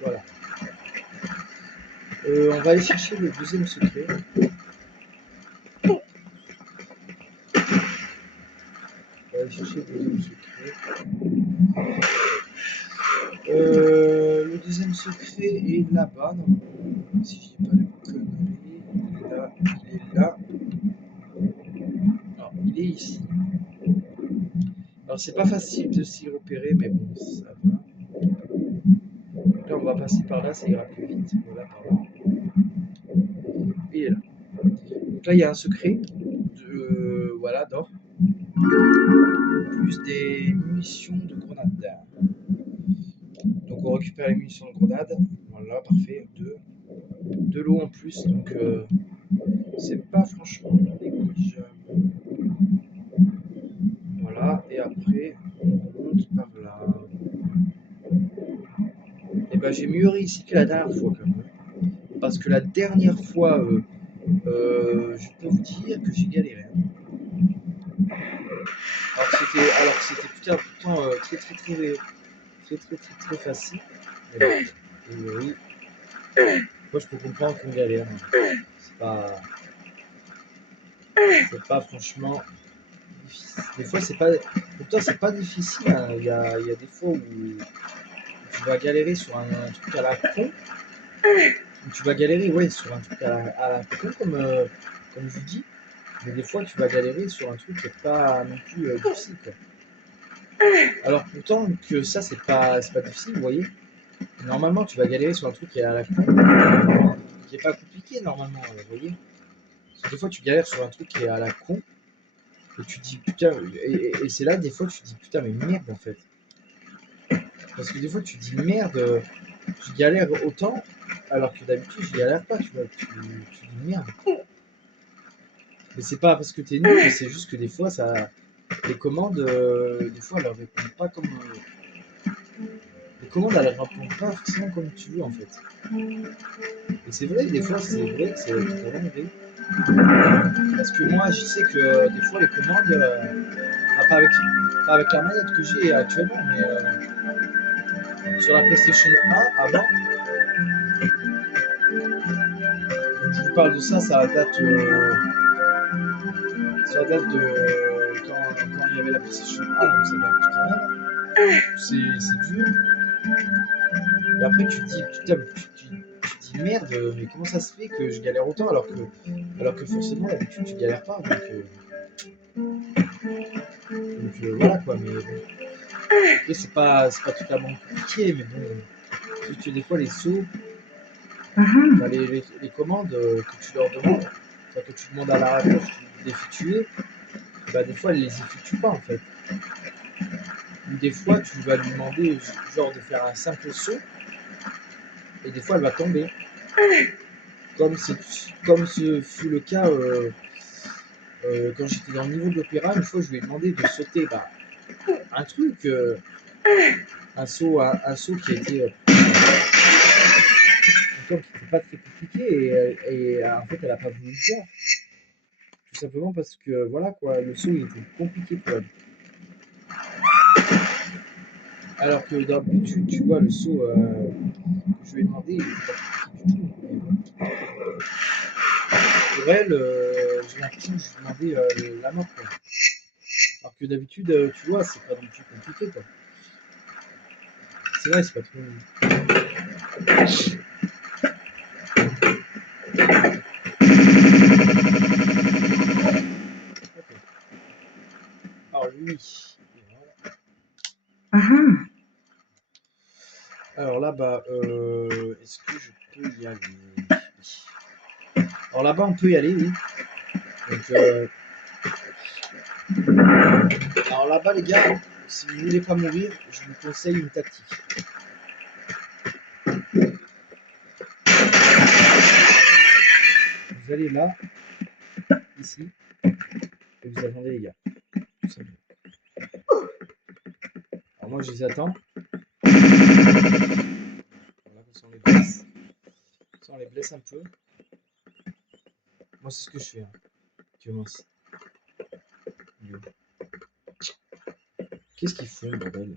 Voilà. On va aller chercher le deuxième secret. On va aller chercher le deuxième secret. Le deuxième secret est là-bas, normalement. Si je dis pas de conneries. Là, il est là. Alors, il est ici. Alors, c'est pas facile de s'y repérer, mais bon, ça va. Là, on va passer par là, ça ira plus vite. Voilà, par là. Il est là. Donc là, il y a un secret. Voilà, d'or. Plus des munitions de grenade. Donc, on récupère les munitions de grenade. Voilà, parfait. De l'eau en plus, donc c'est pas franchement négligeable. Voilà, et après, on remonte par là. Et ben j'ai mieux réussi que la dernière fois quand même. Parce que la dernière fois, je peux vous dire que j'ai galéré. Hein. Alors que c'était pourtant très facile. Mais bon, oui. Moi je peux comprendre qu'on galère. Hein. C'est pas franchement difficile. Des fois c'est pas. Pourtant c'est pas difficile. Hein. Il y a des fois où tu vas galérer sur un truc à la con. Tu vas galérer ouais, sur un truc à la con comme je vous dis. Mais des fois tu vas galérer sur un truc qui n'est pas non plus difficile. Quoi. Alors pourtant que ça c'est pas difficile, vous voyez. Normalement tu vas galérer sur un truc qui est à la con, qui est pas compliqué normalement, vous voyez. Parce que des fois tu galères sur un truc qui est à la con, et tu te dis putain, et c'est là des fois tu te dis putain mais merde en fait. Parce que des fois tu te dis merde, je galère autant, alors que d'habitude je galère pas, tu vois, tu dis merde. Mais c'est pas parce que t'es nul, mais c'est juste que des fois les commandes, des fois elles ne répondent pas comme. Les commandes elles ne répondent pas forcément comme tu veux en fait. Et c'est vrai, des fois c'est vrai que c'est totalement vrai. Parce que moi je sais que des fois les commandes, pas avec la manette que j'ai actuellement, mais sur la PlayStation 1 avant. Donc je vous parle de ça, ça date. Ça date de quand il y avait la PlayStation 1, donc ça date quand même. C'est vieux. Et après, tu te dis, putain, tu te dis merde, mais comment ça se fait que je galère autant alors que forcément, d'habitude, tu galères pas. Donc voilà quoi, mais bon. Après, c'est pas totalement compliqué, mais bon, si tu des fois les sauts, bah, les commandes que tu leur demandes, enfin, que tu demandes à la réponse d'effectuer, bah, des fois, elle les effectue pas en fait. Ou des fois, tu vas lui demander genre de faire un simple saut, et des fois, elle va tomber. Comme ce fut le cas quand j'étais dans le niveau de l'opéra, une fois, je lui ai demandé de sauter un truc, un saut qui a été qui n'était pas très compliqué, et en fait, elle n'a pas voulu le faire. Tout simplement parce que voilà quoi, le saut il était compliqué pour elle. Alors que d'habitude, tu vois, le saut que je lui ai demandé, il était pas compliqué du tout. Pour elle, j'ai l'impression que je lui ai demandé la mort quoi. Alors que d'habitude, tu vois, c'est pas non plus compliqué quoi. C'est vrai, c'est pas trop. Ok. Alors lui. Alors là-bas, est-ce que je peux y aller? Alors là-bas, on peut y aller, oui. Donc, alors là-bas, les gars, si vous voulez pas mourir, je vous conseille une tactique. Vous allez là, ici, et vous attendez les gars. Tout simplement. Alors moi, je les attends. Voilà, ça, on les blesse un peu. Moi, c'est ce que je fais. Hein. Tu vois, qu'est-ce qu'ils font, bordel?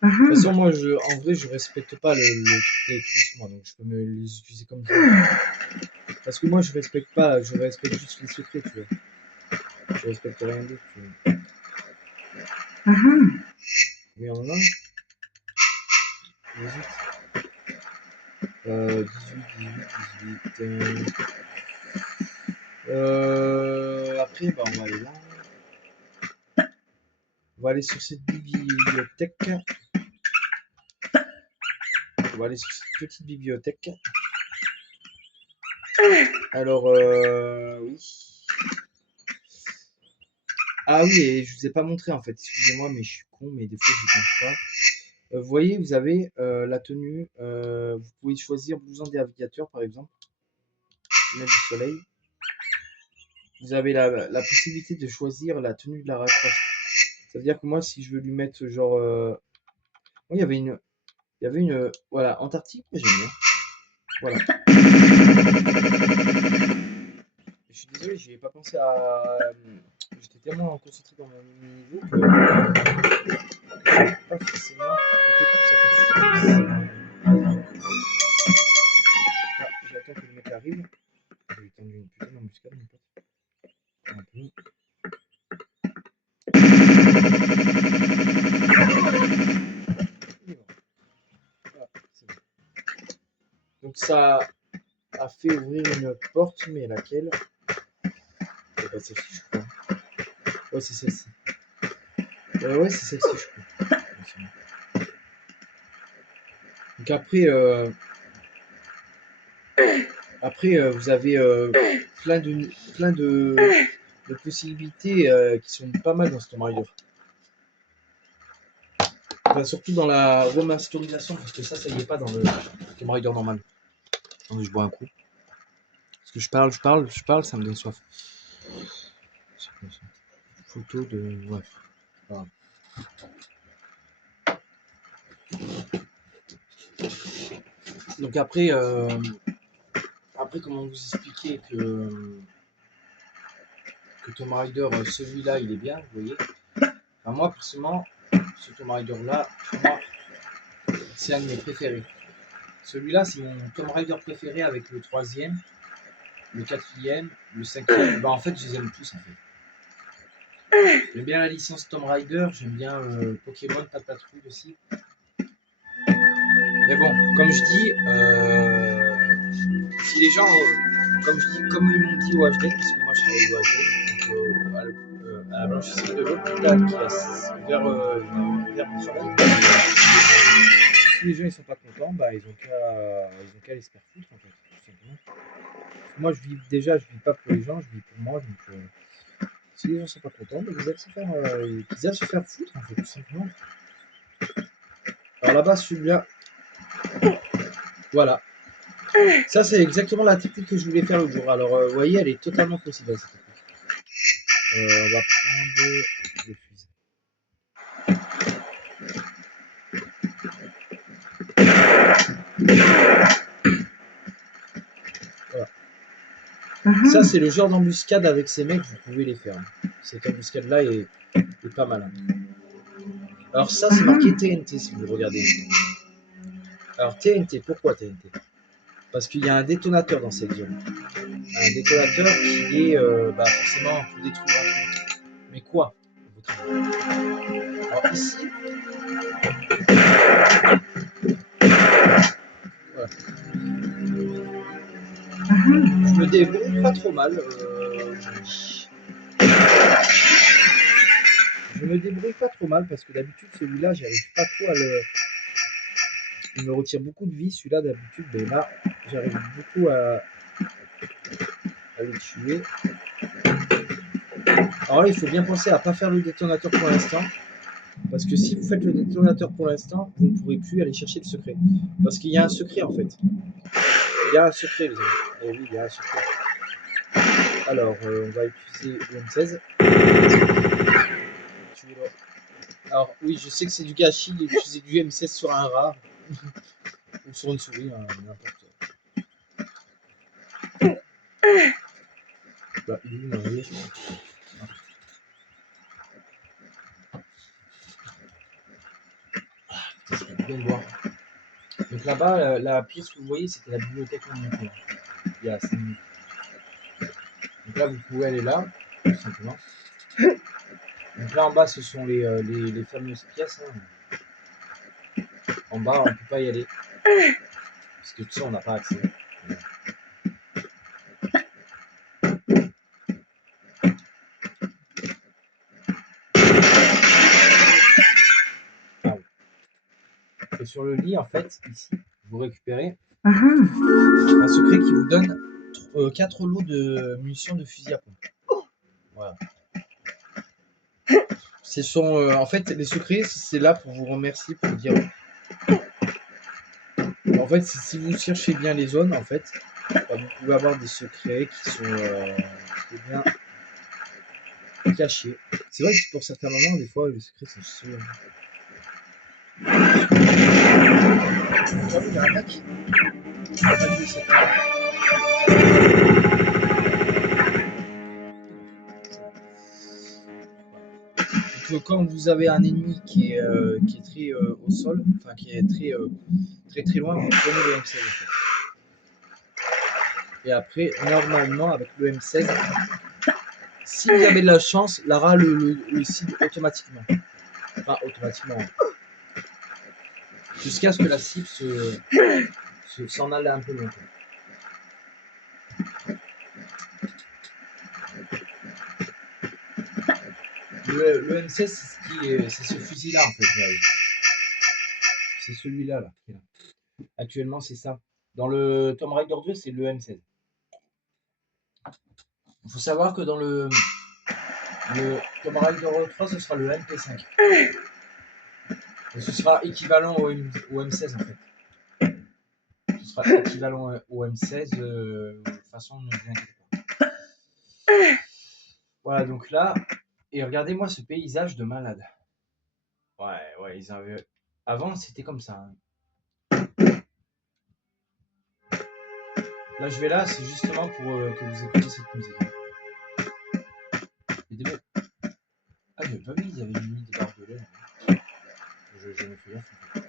De toute façon, moi, en vrai, je respecte pas le truc d'électrice, moi, donc je peux me les utiliser comme ça. Parce que moi, je respecte pas, je respecte juste les secrets, tu vois. Je respecte rien d'autre, tu vois. Mais on en a 18. Après, bah, on va aller là. On va aller sur cette bibliothèque. On va aller sur cette petite bibliothèque. Alors, oui. Ah oui, et je vous ai pas montré en fait. Excusez-moi, mais je suis con, mais des fois je ne pense pas. Vous voyez, vous avez la tenue. Vous pouvez choisir blouson des aviateurs, par exemple. Lunettes du soleil. Vous avez la possibilité de choisir la tenue de la raccroche. Ça veut dire que moi, si je veux lui mettre genre. Oh, il y avait une. Voilà, Antarctique, mais j'aime bien. Voilà. Je suis désolé, j'y ai pas pensé à. J'étais tellement concentré dans mon niveau que. Pas forcément. Peut-être plus attention. Là, j'attends que le mec arrive. Je vais tendre une putain d'embuscade, mon pote. Un peu. Voilà, c'est bon. Donc ça a fait ouvrir une porte, mais laquelle? C'est pas celle-ci, je crois. Ouais, c'est celle-ci. Ouais, c'est celle-ci, je crois. Donc après, vous avez plein de possibilités qui sont pas mal dans ce Tomb Raider. Enfin, surtout dans la remasterisation, parce que ça y est pas dans le Tomb Raider normal. Attendez, je bois un coup. Parce que je parle, ça me donne soif. C'est comme ça. Photo de. Bref. Voilà. Donc après, comment vous expliquer que que Tomb Raider, celui-là, il est bien, vous voyez. Enfin, moi, personnellement, ce Tomb Raider-là, pour moi, c'est un de mes préférés. Celui-là, c'est mon Tomb Raider préféré avec le 3e, le 4e, le 5e. Bah, en fait, je les aime tous, en fait. J'aime bien la licence Tomb Raider, j'aime bien Pokémon, Pat Patrouille aussi. Mais bon, comme je dis, si les gens, comme je dis, comme ils m'ont dit au HD, parce que moi je travaille au HD, donc à la blanchisserie de l'hôpital qui est vers mon travail. Si les gens ils sont pas contents, bah ils ont qu'à les se faire foutre en fait, tout simplement. Moi je vis pas pour les gens, je vis pour moi, donc si les gens sont pas contents, bah, ils aillent se faire foutre en fait, tout simplement. Alors là-bas, celui-là, voilà. Ça, c'est exactement la technique que je voulais faire l'autre jour. Alors, vous voyez, elle est totalement possible, cette technique. On va prendre le fusil. Voilà. Ça, c'est le genre d'embuscade avec ces mecs, vous pouvez les faire. Cette embuscade-là est pas mal. Alors ça, c'est marqué TNT, si vous regardez. Alors TNT, pourquoi TNT? Parce qu'il y a un détonateur dans cette zone. Un détonateur qui est forcément pour détruire un truc. Mais quoi? Alors ici, voilà. Je me débrouille pas trop mal. Je me débrouille pas trop mal parce que d'habitude celui-là, j'arrive pas trop à le. Il me retire beaucoup de vie celui-là d'habitude, mais là, j'arrive beaucoup à le tuer. Alors là, il faut bien penser à pas faire le détonateur pour l'instant. Parce que si vous faites le détonateur pour l'instant, vous ne pourrez plus aller chercher le secret. Parce qu'il y a un secret en fait. Il y a un secret, les amis. Et oui, il y a un secret. Alors, on va utiliser le M16. Alors, oui, je sais que c'est du gâchis d'utiliser du M16 sur un rat. Ou sur une souris, hein, n'importe. Bah, il est où, mon vieux ? Bien voir. Donc là-bas, la pièce que vous voyez, c'était la bibliothèque où on était. Il y a 5 minutes. Donc là, vous pouvez aller là, tout simplement. Donc là en bas, ce sont les fameuses pièces. Hein. En bas, on ne peut pas y aller. Parce que tout ça, on n'a pas accès. Ah, oui. Et sur le lit, en fait, ici, vous récupérez un secret qui vous donne 4 lots de munitions de fusil à pompe. Voilà. Ce sont, en fait, les secrets, c'est là pour vous remercier, pour vous dire. En fait, si vous cherchez bien les zones, en fait, vous pouvez avoir des secrets qui sont bien cachés. C'est vrai que pour certains moments, des fois, les secrets sont sûrs. Il y a un mec. Donc, quand vous avez un ennemi qui est très au sol, enfin qui est très loin, vous prenez le M16 en fait. Et après, normalement, avec le M16, si vous avez de la chance, Lara le cible automatiquement. Enfin, automatiquement. Jusqu'à ce que la cible s'en aille un peu loin. Le M16, c'est ce fusil-là, en fait. C'est celui-là, là, qui est là. Actuellement, c'est ça. Dans le Tomb Raider 2, c'est le M16. Il faut savoir que dans le Tomb Raider 3, ce sera le MP5. Et ce sera équivalent au M16, en fait. Ce sera équivalent au M16. De toute façon, ne vous inquiétez pas. Voilà, donc là, et regardez-moi ce paysage de malade. Ouais, ils avaient. Avant, c'était comme ça. Hein. Là, je vais là, c'est justement pour que vous écoutiez cette musique. des mots. Ah, j'avais pas vu, ils avaient mis des barbelés. Je me fais gaffe. En fait.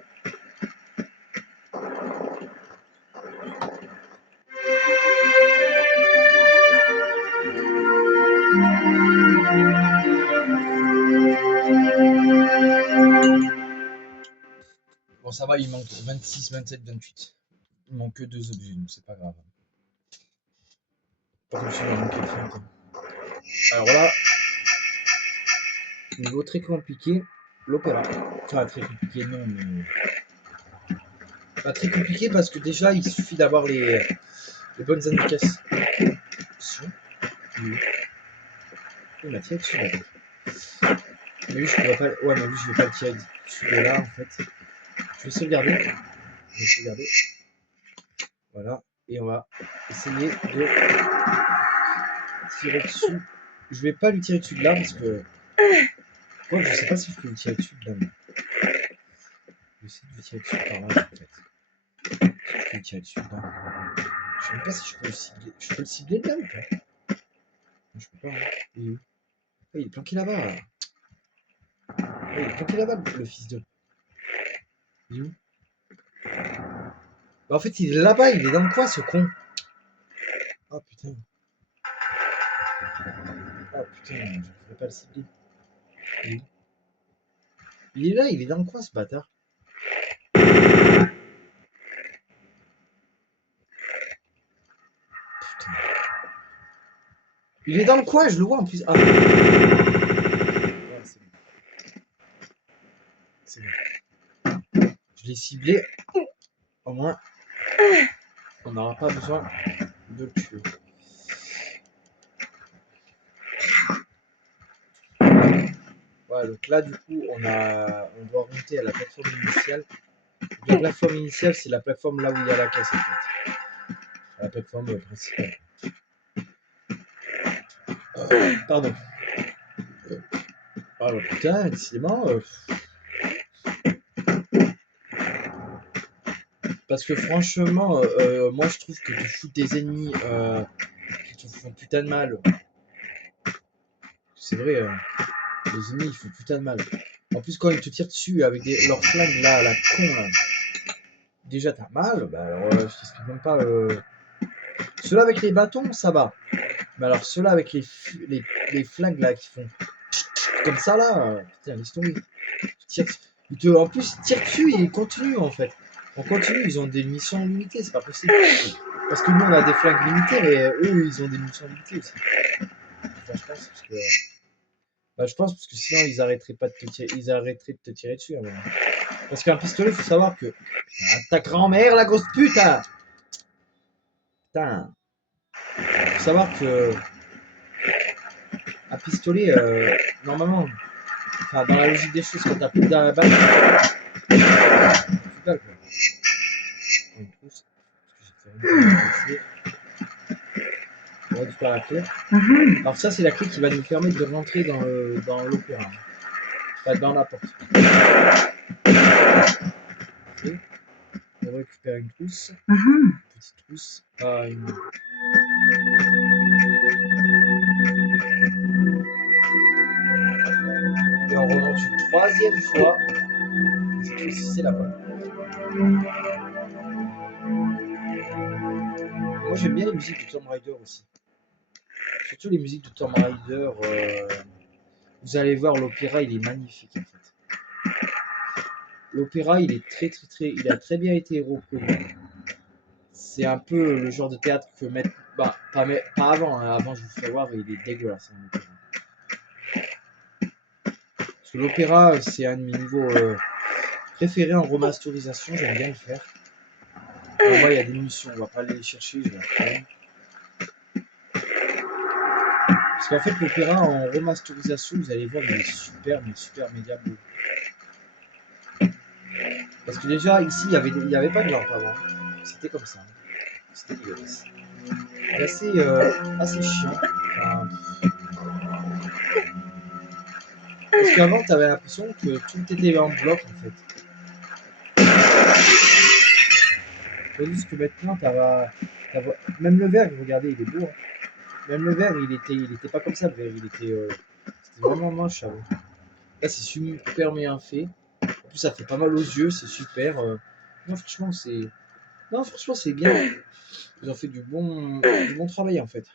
Bon, ça va, il manque 26, 27, 28. Il manque que 2 objets, donc c'est pas grave. Par contre, je vais en manquer 30. Alors là, niveau très compliqué, l'opéra. Enfin, très compliqué, non, mais. Pas très compliqué parce que déjà, il suffit d'avoir les bonnes indications. Oui. Il m'a tiré dessus là. Mais lui, je pourrais pas. Ouais, mais lui, je vais pas le tirer dessus de là en fait. Je vais sauvegarder. Je vais sauvegarder. Voilà. Et on va essayer de tirer dessus. Je vais pas lui tirer dessus de là parce que. Ouais, je sais pas si je peux lui tirer dessus de là. Je vais essayer de lui tirer dessus par là en fait. Si je peux lui tirer dessus de là. Je sais même pas si je peux le cibler. Je peux le cibler de là ou pas? Je peux pas. Hein. Il est où? Oh, il est planqué là-bas. Oh, il est planqué là-bas, le fils de. Il est où? Bah, en fait, il est là-bas, il est dans le coin, ce con. Oh putain. Oh putain, je ne pourrais pas le cibler. Il est où? Il est là, il est dans le coin, ce bâtard. Putain. Il est dans le coin, je le vois en plus. Ah. Ouais, c'est bon. C'est bon. Je l'ai ciblé. Au moins, on n'aura pas besoin de le tuer. Voilà, donc là, du coup, on doit remonter à la plateforme initiale. La plateforme initiale, c'est la plateforme là où il y a la caisse, en fait. La plateforme principale. Pardon. Ah bah putain, décidément. Parce que franchement, moi je trouve que tu fous des ennemis qui te font putain de mal. C'est vrai, les ennemis ils font putain de mal. En plus, quand ils te tirent dessus avec leurs flingues là, la con là, déjà t'as mal. Bah alors, je t'explique même pas. Ceux-là avec les bâtons, ça va. Mais alors ceux-là avec les flingues là qui font comme ça là, putain, laisse tomber. En plus, ils tirent dessus et ils continuent en fait. On continue, ils ont des missions limitées, c'est pas possible. Parce que nous on a des flingues limitées, mais eux ils ont des missions limitées aussi. Enfin, je pense parce que sinon ils arrêteraient pas de te tirer, ils arrêteraient de te tirer dessus. Hein, parce qu'un pistolet, faut savoir que ta grand-mère, la grosse pute. Hein. Putain. Faut savoir que un pistolet, normalement, enfin dans la logique des choses, quand t'as plus de balle, tu dalle quoi. Une trousse. On récupère la clé. Alors ça c'est la clé qui va nous permettre de rentrer dans l'opéra. Enfin dans la porte. Okay. On récupère une trousse. Une petite trousse. Ah, une... Et on remonte une troisième fois. Cette fois-ci c'est là-bas. Moi j'aime bien les musiques de Tomb Raider aussi. Surtout les musiques de Tomb Raider. Vous allez voir, l'opéra il est magnifique en fait. L'opéra il est il a très bien été reproduit. C'est un peu le genre de théâtre que mettre. Bah, pas avant, hein. Avant je vous ferai voir, il est dégueulasse. Hein, parce que l'opéra c'est un de mes niveaux préférés en remasterisation, j'aime bien le faire. On voit il y a des munitions, on va pas aller les chercher, je vais faire. Parce qu'en fait l'opéra en remasterisation, vous allez voir, il est super, mais super méga beau. Parce que déjà ici il y avait pas de lampe avant, c'était comme ça. C'était dégueulasse. C'est assez chiant. Enfin, parce qu'avant, tu avais l'impression que tout était en bloc en fait. Tandis que maintenant, même le verre, regardez, il est beau. Hein. Même le verre, il était pas comme ça. Le verre, il était C'est vraiment moche avant. Là, c'est super bien fait. En plus, ça fait pas mal aux yeux, c'est super. Non, franchement, c'est. Non, franchement, c'est bien. Ils ont fait du bon travail en fait.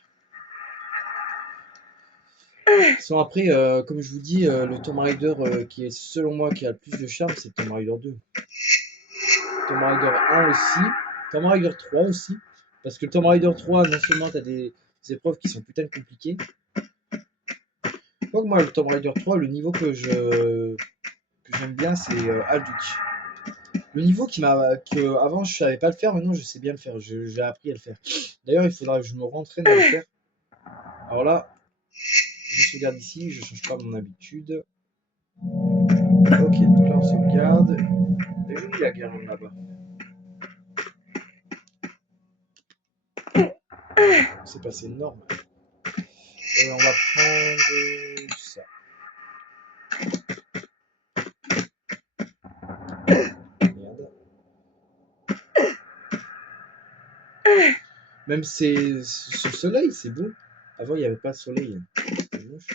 Sinon, après, comme je vous dis, le Tomb Raider qui est selon moi qui a le plus de charme, c'est Tomb Raider 2. Tomb Raider 1 aussi. Tomb Raider 3 aussi. Parce que Tomb Raider 3, non seulement tu as des épreuves qui sont putain de compliquées. Quoique moi, le Tomb Raider 3, le niveau que j'aime bien, c'est Alduch. Le niveau que avant je savais pas le faire, maintenant je sais bien le faire. J'ai appris à le faire. D'ailleurs, il faudra que je me rentraîne à le faire. Alors là, je sauvegarde ici, je change pas mon habitude. Ok, donc là on sauvegarde. Et oui, la guerre là-bas. C'est passé normal. On va prendre ça. Merde. Même c'est ce soleil, c'est beau. Avant, il n'y avait pas de soleil. C'était moche.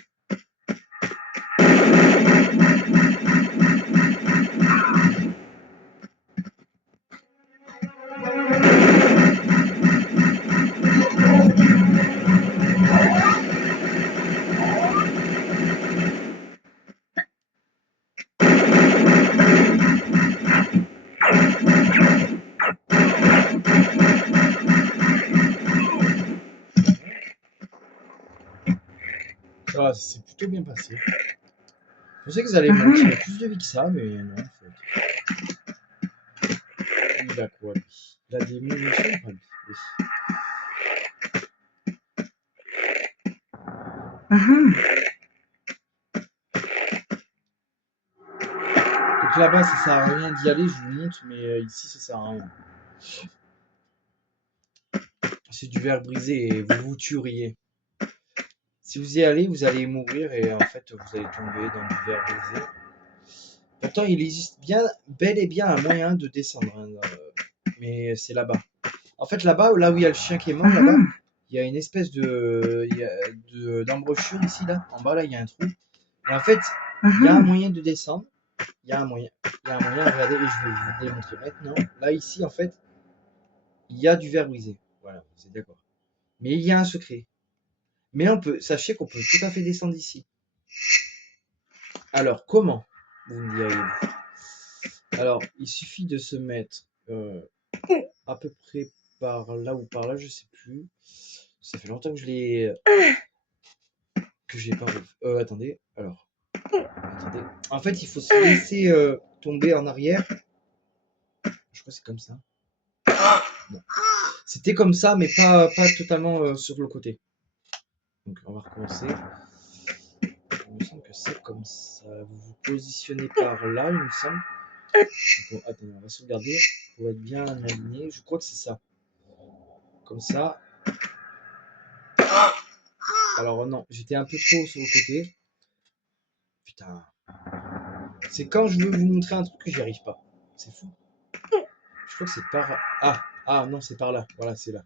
Ça va, c'est plutôt bien passé. Je pensais que vous allez me tirer plus de vie que ça, mais non, en fait. Il a quoi, lui? Il a des munitions, pas lui? Oui. Donc là-bas, ça sert à rien d'y aller, je vous montre, mais ici, ça sert à rien. C'est du verre brisé et vous vous tueriez. Si vous y allez, vous allez mourir et en fait, vous allez tomber dans du verre brisé. Pourtant, il existe bel et bien un moyen de descendre, hein, mais c'est là-bas. En fait, là-bas, là où il y a le chien qui est mort, là-bas, il y a une espèce d'embouchure ici, là. En bas, là, il y a un trou. Et en fait, il y a un moyen de descendre. Il y a un moyen. Regardez, et je vais vous démontrer maintenant. Là, ici, en fait, il y a du verre brisé. Voilà, vous êtes d'accord. Mais il y a un secret. Mais sachez qu'on peut tout à fait descendre ici. Alors, comment? Vous me direz-vous. Alors, il suffit de se mettre à peu près par là ou par là, je sais plus. Ça fait longtemps que je l'ai pas revu. Attendez, alors. Attendez. En fait, il faut se laisser tomber en arrière. Je crois que c'est comme ça. Non. C'était comme ça, mais pas totalement sur le côté. Donc, on va recommencer. Il me semble que c'est comme ça. Vous vous positionnez par là, il me semble. Donc, attendez, on va sauvegarder pour être bien aligné. Je crois que c'est ça. Comme ça. Alors non, j'étais un peu trop sur le côté. Putain. C'est quand je veux vous montrer un truc que j'y arrive pas. C'est fou. Je crois que c'est par... Ah non, c'est par là. Voilà, c'est là.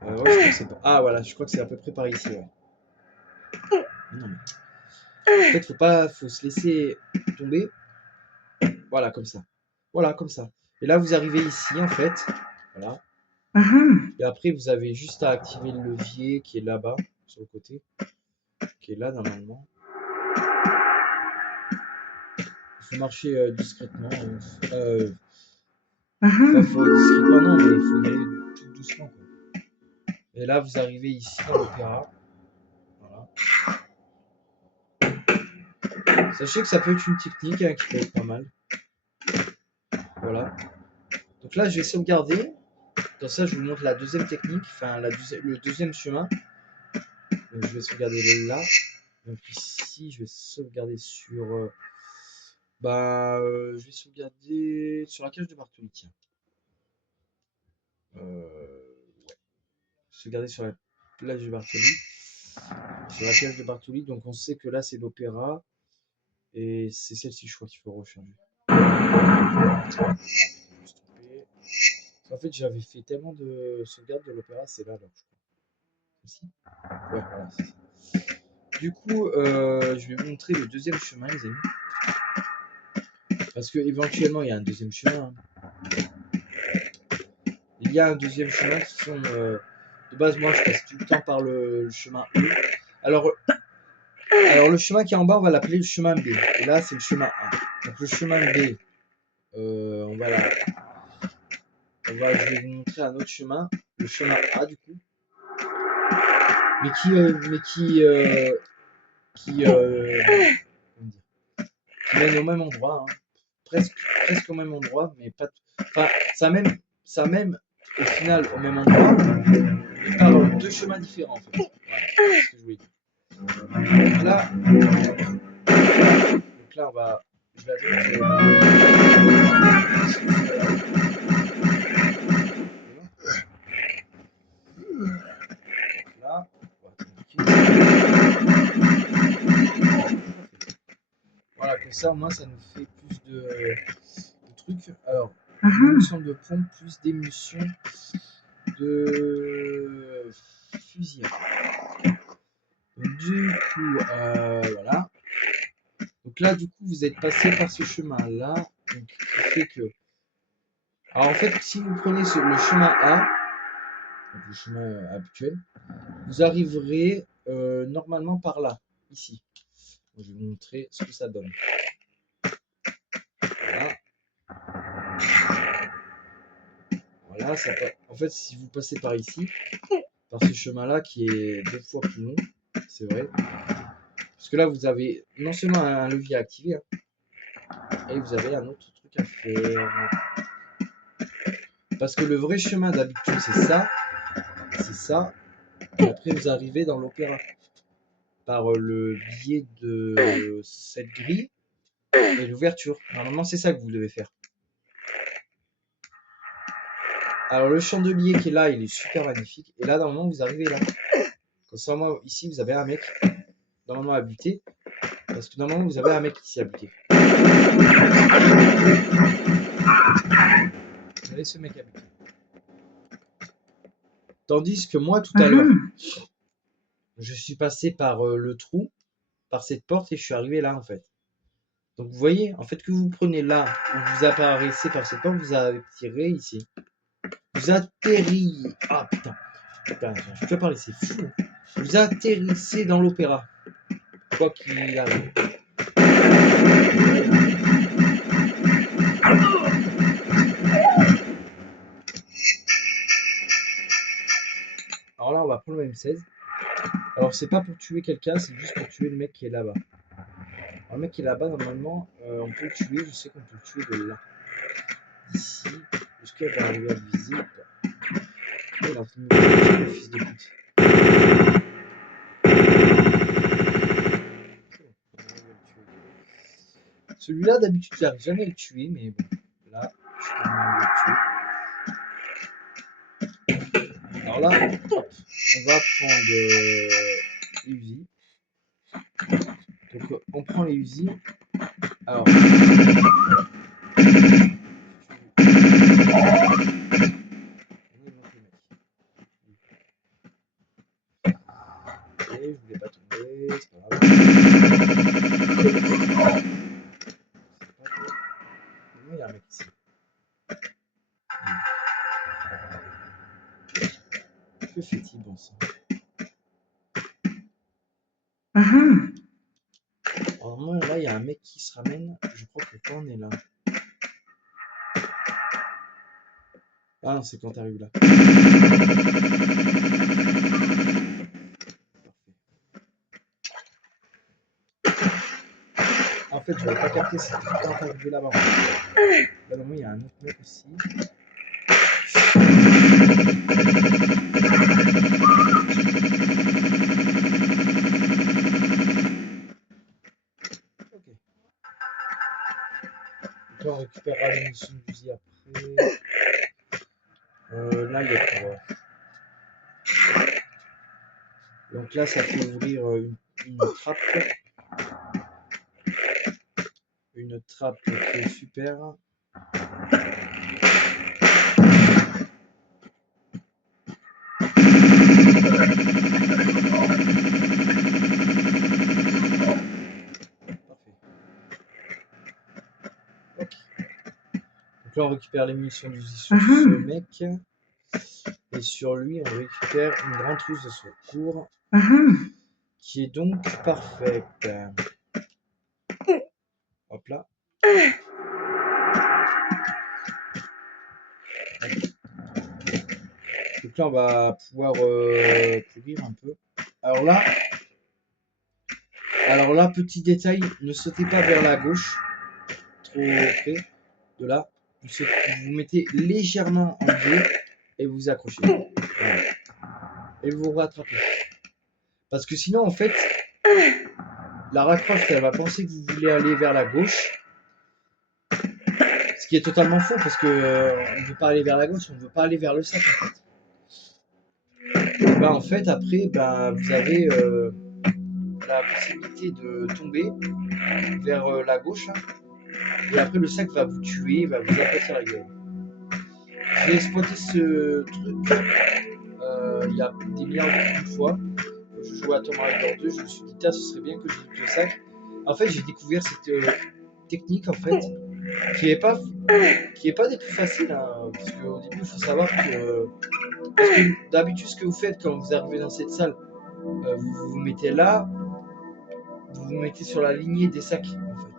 Ouais, je crois que c'est pas... Ah voilà, je crois que c'est à peu près par ici. Ouais. Non, mais... En fait, faut se laisser tomber. Voilà, comme ça. Voilà, comme ça. Et là, vous arrivez ici, en fait. Voilà. Et après, vous avez juste à activer le levier qui est là-bas, sur le côté. Qui est là, normalement. Il faut marcher discrètement. Enfin, faut discrètement, non, mais il faut y aller tout doucement, quoi. Et là, vous arrivez ici dans l'opéra. Voilà. Sachez que ça peut être une technique hein, qui peut être pas mal. Voilà. Donc là, je vais sauvegarder. Comme ça, je vous montre la deuxième technique, enfin le deuxième chemin. Donc, je vais sauvegarder là. Donc ici, je vais sauvegarder sur... je vais sauvegarder sur la cage de Bartoli, tiens. Ouais. Sauvegarder sur la plage de Bartoli. Sur la cage de Bartoli. Donc on sait que là, c'est l'opéra. Et c'est celle-ci, je crois qu'il faut recharger. En fait, j'avais fait tellement de sauvegarde de l'opéra, c'est là, alors, je crois. Ici. Ouais, voilà, c'est ça. Du coup, je vais vous montrer le deuxième chemin, les amis. Parce que éventuellement il y a un deuxième chemin. Il y a un deuxième chemin qui sont. De base, moi, je passe tout le temps par le chemin E. Alors, le chemin qui est en bas, on va l'appeler le chemin B. Et là, c'est le chemin A. Donc, le chemin B, on va la. Je vais vous montrer un autre chemin, le chemin A du coup, mais qui mène au même endroit, hein. presque au même endroit, mais pas. Enfin, ça mène au final au même endroit, mais par deux chemins différents en fait. Voilà, c'est ce que je voulais dire. Donc là, je vais attendre. Là, voilà, comme ça, moi, ça nous fait plus de trucs. Alors, émulsion de pompe plus d'émulsion de fusil. Donc, du coup, voilà. Donc là, du coup, vous êtes passé par ce chemin-là, donc qui fait que. Alors en fait, si vous prenez le chemin A, donc le chemin habituel, vous arriverez normalement par là, ici. Je vais vous montrer ce que ça donne. Voilà. Voilà, ça peut... En fait, si vous passez par ici, par ce chemin-là qui est 2 fois plus long, c'est vrai. Parce que là, vous avez non seulement un levier à activer, hein, et vous avez un autre truc à faire. Parce que le vrai chemin d'habitude, c'est ça. Et après, vous arrivez dans l'opéra par le biais de cette grille et l'ouverture. Normalement, c'est ça que vous devez faire. Alors, le chandelier qui est là, il est super magnifique. Et là, normalement, vous arrivez là. Comme ça, moi, ici, vous avez un mec normalement à buter. Parce que normalement, vous avez un mec ici à buter. Vous avez ce mec à buter. Tandis que moi, tout à l'heure, je suis passé par le trou, par cette porte, et je suis arrivé là, en fait. Donc, vous voyez, en fait, que vous prenez là, où vous apparaissez par cette porte, vous attirez ici. Vous atterrissez. Ah putain, je peux parler, c'est fou. Vous atterrissez dans l'opéra. Quoi qu'il arrive. Alors là, on va prendre le M16. Alors, c'est pas pour tuer quelqu'un, c'est juste pour tuer le mec qui est là-bas. Alors, le mec qui est là-bas, normalement, on peut le tuer. Je sais qu'on peut le tuer de là. D'ici. Est-ce qu'elle va arriver à le viser ou pas? Il est en train de me tuer, le fils de pute. Celui-là, d'habitude, j'arrive jamais à le tuer, mais bon, là, je suis quand même le tuer. Alors là, hop, on va prendre les usines. Donc, on prend les usines. Alors, je voulais pas tomber, c'est pas grave. Il y a un mec ici. Que fait-il, bon sang? Alors moi, là, il y a un mec qui se ramène. Je crois que quand on est là. Ah non, c'est quand t'arrives là. En fait, je n'avais pas capté, c'était quand t'arrivais là-bas. Là, normalement, il y a un autre mec aussi. Ok. Donc là, on récupérera les munitions de fusil après. Là, il y a quoi? Donc là, ça fait ouvrir une trappe. Une trappe qui est super. Ok. Donc là, on récupère les munitions d'usine sur ce mec. Et sur lui, on récupère une grande trousse de secours. Qui est donc parfaite. Hop là. Donc là, on va pouvoir courir un peu. Alors là, petit détail, ne sautez pas vers la gauche, trop près de là. Vous vous mettez légèrement en biais et vous accrochez. Voilà. Et vous rattrapez. Parce que sinon, en fait, Lara Croft, elle va penser que vous voulez aller vers la gauche. Ce qui est totalement faux parce que on ne veut pas aller vers la gauche, on ne veut pas aller vers le sac en fait. Et bah en fait après vous avez la possibilité de tomber vers la gauche hein, et après le sac va vous tuer, va vous aplatir la gueule. J'ai exploité ce truc il y a des milliards de fois. Je jouais à Tomb Raider 2, je me suis dit ce serait bien que j'évite le sac. En fait j'ai découvert cette technique en fait qui est pas des plus faciles hein, parce qu'au début il faut savoir que parce que d'habitude ce que vous faites quand vous arrivez dans cette salle vous vous mettez là, vous vous mettez sur la lignée des sacs en fait.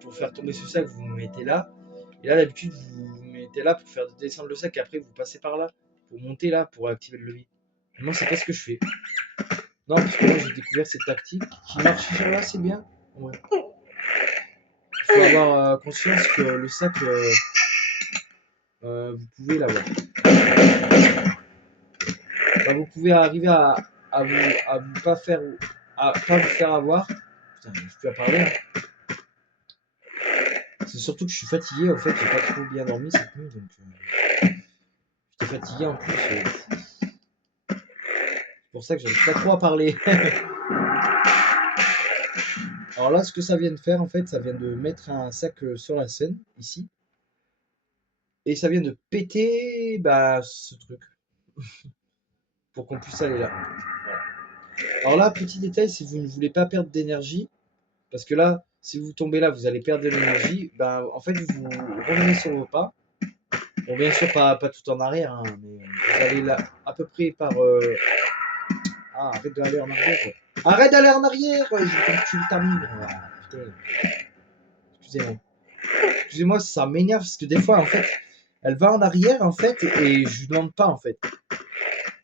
Pour faire tomber ce sac, vous vous mettez là. Et là, d'habitude, vous vous mettez là pour faire descendre le sac. Et après, vous passez par là pour monter là pour activer le levier. Moi, c'est pas ce que je fais. Non, parce que moi, j'ai découvert cette tactique qui marche sur là, c'est bien. Ouais. Il faut avoir conscience que le sac, vous pouvez l'avoir. Enfin, vous pouvez arriver à vous pas vous faire avoir. Putain, je peux pas parler. Hein. C'est surtout que je suis fatigué, en fait, j'ai pas trop bien dormi cette nuit, donc j'étais fatigué en plus. C'est pour ça que j'arrive pas trop à parler. Alors là, ce que ça vient de faire, en fait, ça vient de mettre un sac sur la scène, ici. Et ça vient de péter ce truc. Pour qu'on puisse aller là. Voilà. Alors là, petit détail, si vous ne voulez pas perdre d'énergie, parce que là, si vous tombez là, vous allez perdre de l'énergie, en fait, vous revenez sur vos pas. Bon, bien sûr, pas tout en arrière, hein, mais vous allez là, à peu près par... arrête d'aller en arrière. Ouais. Arrête d'aller en arrière. Tu termines. Putain. Excusez-moi. Excusez-moi, ça m'énerve parce que des fois, en fait, elle va en arrière, en fait, et je lui demande pas, en fait.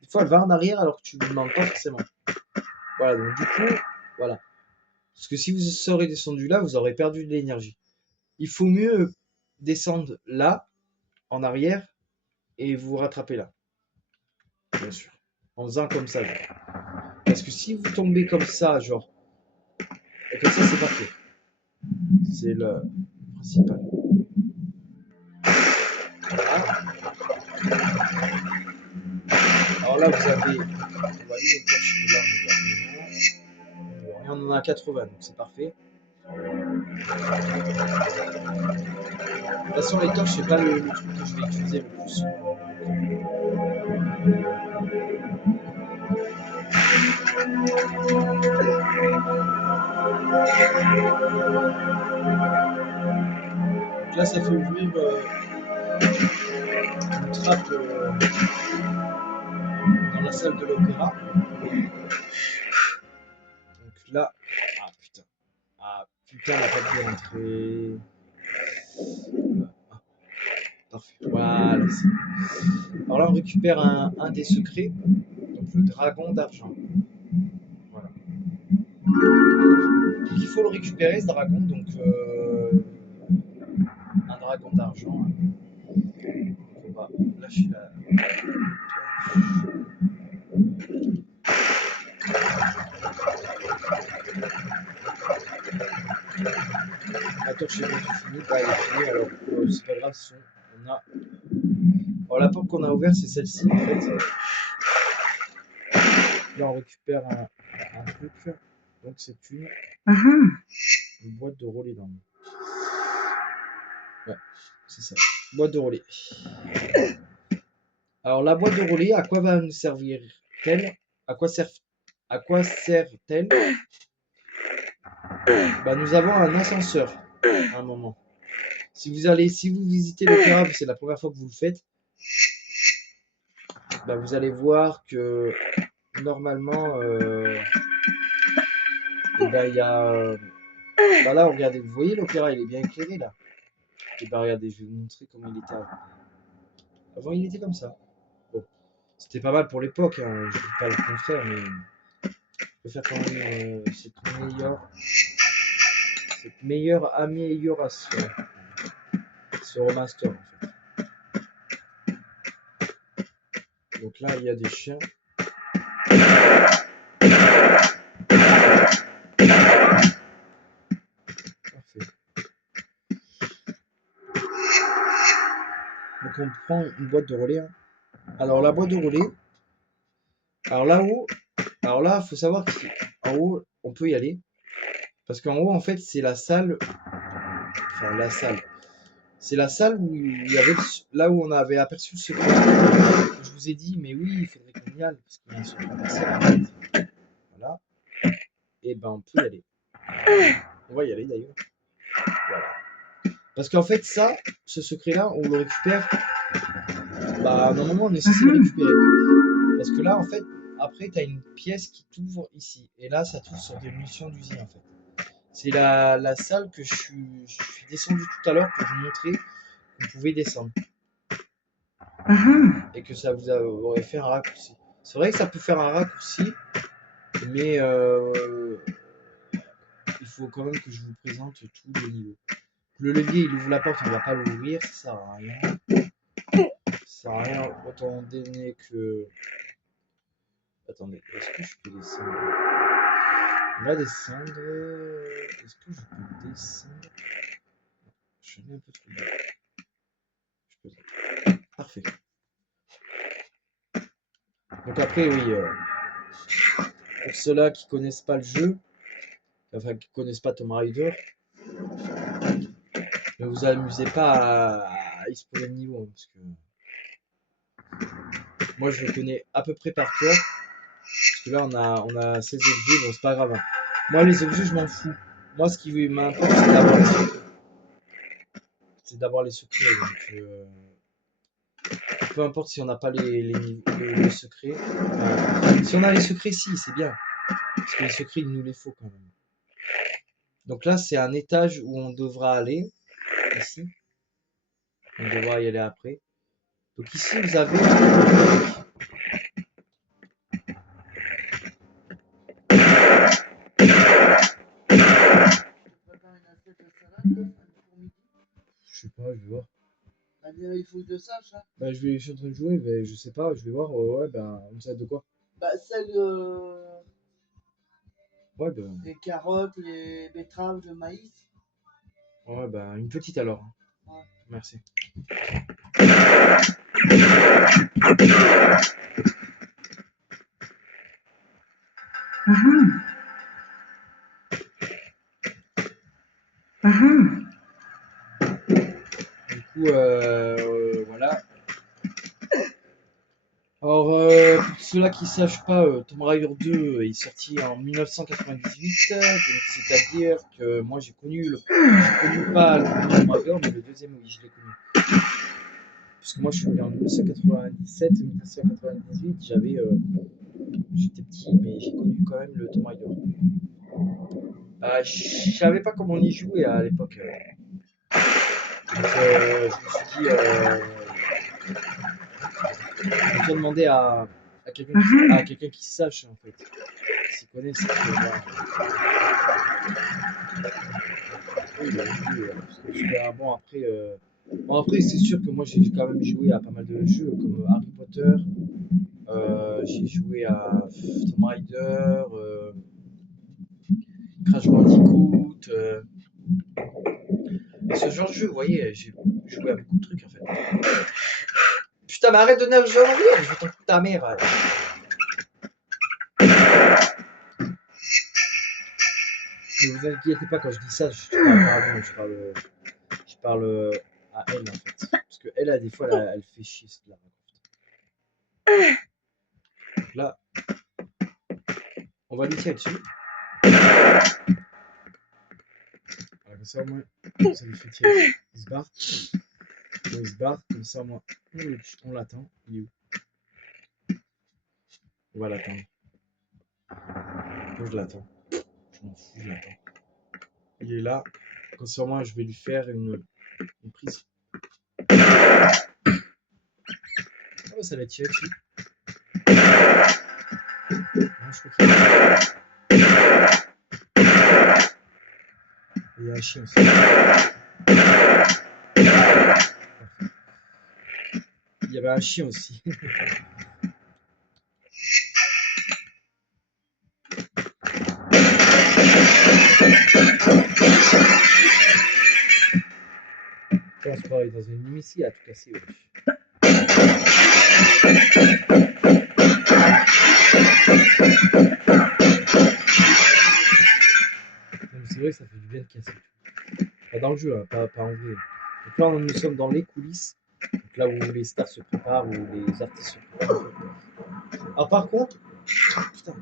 Des fois, elle va en arrière alors que tu lui demandes pas forcément. Voilà, donc du coup, voilà. Parce que si vous serez descendu là, vous aurez perdu de l'énergie. Il faut mieux descendre là, en arrière, et vous rattraper là. Bien sûr. En faisant comme ça. Genre. Parce que si vous tombez comme ça, genre, et comme ça, c'est pas fait. C'est le principal. Voilà. Alors là, vous avez. On va aller les torches que là, on en a 80, donc c'est parfait. De toute façon, les torches, c'est pas le truc que je vais utiliser le plus. Donc là, ça fait ouvrir une trappe dans la salle de l'opéra. Donc là, putain. Putain, on n'a pas pu rentrer. Parfait. Voilà. Alors là, on récupère un des secrets, donc le dragon d'argent. Voilà. Donc, il faut le récupérer, ce dragon, donc un dragon d'argent. Hein. Donc on va lâcher la. La torche est bientôt finie, elle est finie, alors c'est pas grave, on a. Alors la porte qu'on a ouverte, c'est celle-ci en fait. Là on récupère un truc, donc c'est une boîte de relais dans le. Ouais, c'est ça. Boîte de relais. Alors la boîte de relais, à quoi va nous servir-t-elle? à quoi sert-elle? Bah, nous avons un ascenseur à un moment. Si vous visitez l'opéra, c'est la première fois que vous le faites, bah, vous allez voir que normalement, et ben, il y a. Bah là, regardez, vous voyez l'opéra, il est bien éclairé là. Et bah regardez, je vais vous montrer comment il était avant. Avant, il était comme ça. Bon, c'était pas mal pour l'époque, hein, je dis pas le contraire, mais je peux faire quand même cette meilleure amélioration. Ce remaster en fait. Donc là, il y a des chiens. Parfait. Donc on prend une boîte de relais. Hein. Alors la boîte de relais, alors là-haut, alors là, il faut savoir qu'en haut, on peut y aller. Parce qu'en haut, en fait, c'est la salle. Enfin, la salle. C'est la salle où il y avait là où on avait aperçu le secret. Je vous ai dit, mais oui, il faudrait qu'on y aille parce qu'il y a un secret passé en fait. Voilà. Et ben on peut y aller. On va y aller d'ailleurs. Voilà. Parce qu'en fait, ça, ce secret-là, on le récupère. Bah, normalement, on est censé le récupérer. Parce que là, en fait, après, tu as une pièce qui t'ouvre ici. Et là, ça t'ouvre sur des munitions d'usine en fait. C'est la salle que je suis descendu tout à l'heure pour vous montrer qu'on pouvait descendre. Et que ça vous aurait fait un raccourci. C'est vrai que ça peut faire un raccourci, mais il faut quand même que je vous présente tous les niveaux. Le levier, il ouvre la porte, on ne va pas l'ouvrir, ça sert à rien. Ça sert à rien, autant donner que... Attendez, est-ce que je peux descendre? On va descendre... Est-ce que je peux descendre? Je suis un peu trop bas. Je peux... Parfait. Donc après, oui, pour ceux-là qui connaissent pas le jeu, enfin qui connaissent pas Tomb Raider, ne vous amusez pas à explorer le niveau, parce que moi je le connais à peu près par cœur, parce que là on a 16 objets, bon c'est pas grave. Hein. Moi les objets je m'en fous. Moi ce qui m'importe c'est d'avoir les secrets. C'est d'avoir les secrets, donc peu importe si on n'a pas les secrets. Si on a les secrets, si, c'est bien. Parce que les secrets, il nous les faut quand même. Donc là, c'est un étage où on devra aller. Ici. On devra y aller après. Donc ici, vous avez... Je sais pas, je vais voir. Il faut que je sache. Hein. Bah, je suis en train de jouer, mais je sais pas, je vais voir. Ouais, ben, on sait de quoi. Bah, celle Ouais, ben. des carottes, les betteraves, le maïs. Ouais, ben, une petite alors. Ouais. Merci. Du coup, voilà. Alors, pour ceux-là qui ne sachent pas, Tomb Raider 2 est sorti en 1998, donc c'est-à-dire que moi j'ai connu pas le premier Tomb Raider, mais le deuxième, oui, je l'ai connu. Parce que moi je suis né en 1997, 1998, j'étais petit, mais j'ai connu quand même le Tomb Raider. Je savais pas comment on y jouait à l'époque. Donc, je me suis dit, je vais demander à quelqu'un qui sache en fait, qui s'y connaît, c'est que super bon après. Bon après c'est sûr que moi j'ai quand même joué à pas mal de jeux comme Harry Potter, j'ai joué à Tomb Raider, Crash Bandicoot, et ce genre de jeu, vous voyez, j'ai joué à beaucoup de trucs en fait. Putain mais arrête de neuf jeux en rire, je vais t'en foutre ta mère. Ne vous inquiétez pas quand je dis ça, je parle à elle en fait. Parce que elle, des fois, elle fait chier cette là. Donc là, On va lui tirer dessus. Voilà, comme ça, au moins, ça lui fait tirer. Il se barre. Il se barre, comme ça, moi, on l'attend. Il est où? On va l'attendre. Je l'attends. Je m'en fous, je l'attends. Il est là. Comme ça, moi, je vais lui faire une prise. Oh, ça l'a tiré dessus. Non, je crois qu'il y a un chien aussi. Il y avait un chien aussi. Je pense pas, dans une limite ici, il a tout cassé. Ouais. C'est vrai que ça fait du bien de casser. Pas dans le jeu, hein, pas en vrai. Donc là, nous sommes dans les coulisses. Donc là où les stars se préparent, où les artistes se préparent. Alors par contre, putain.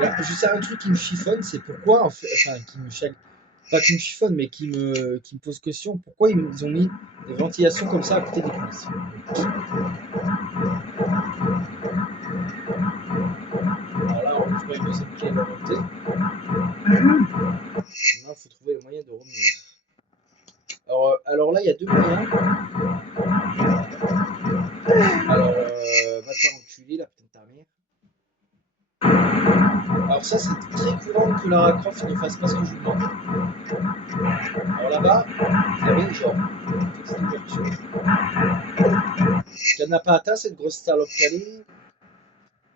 Là, je sais un truc qui me chiffonne, c'est pourquoi, enfin, qui me chaque, pas qui me chiffonne, mais qui me pose question, pourquoi ils ont mis des ventilations comme ça à côté des coulisses. Alors là, on trouve une deuxième clé à monter. Maintenant, il faut trouver le moyen de revenir. Alors là, il y a deux moyens. Alors, va te faire enculer, la putain de ta mère. Alors ça, c'est très courant que Lara Croft ne fasse pas ce que je lui demande. Alors là-bas, il y avait genre une petite ouverture. Qu'elle n'a pas atteint cette grosse salope calée.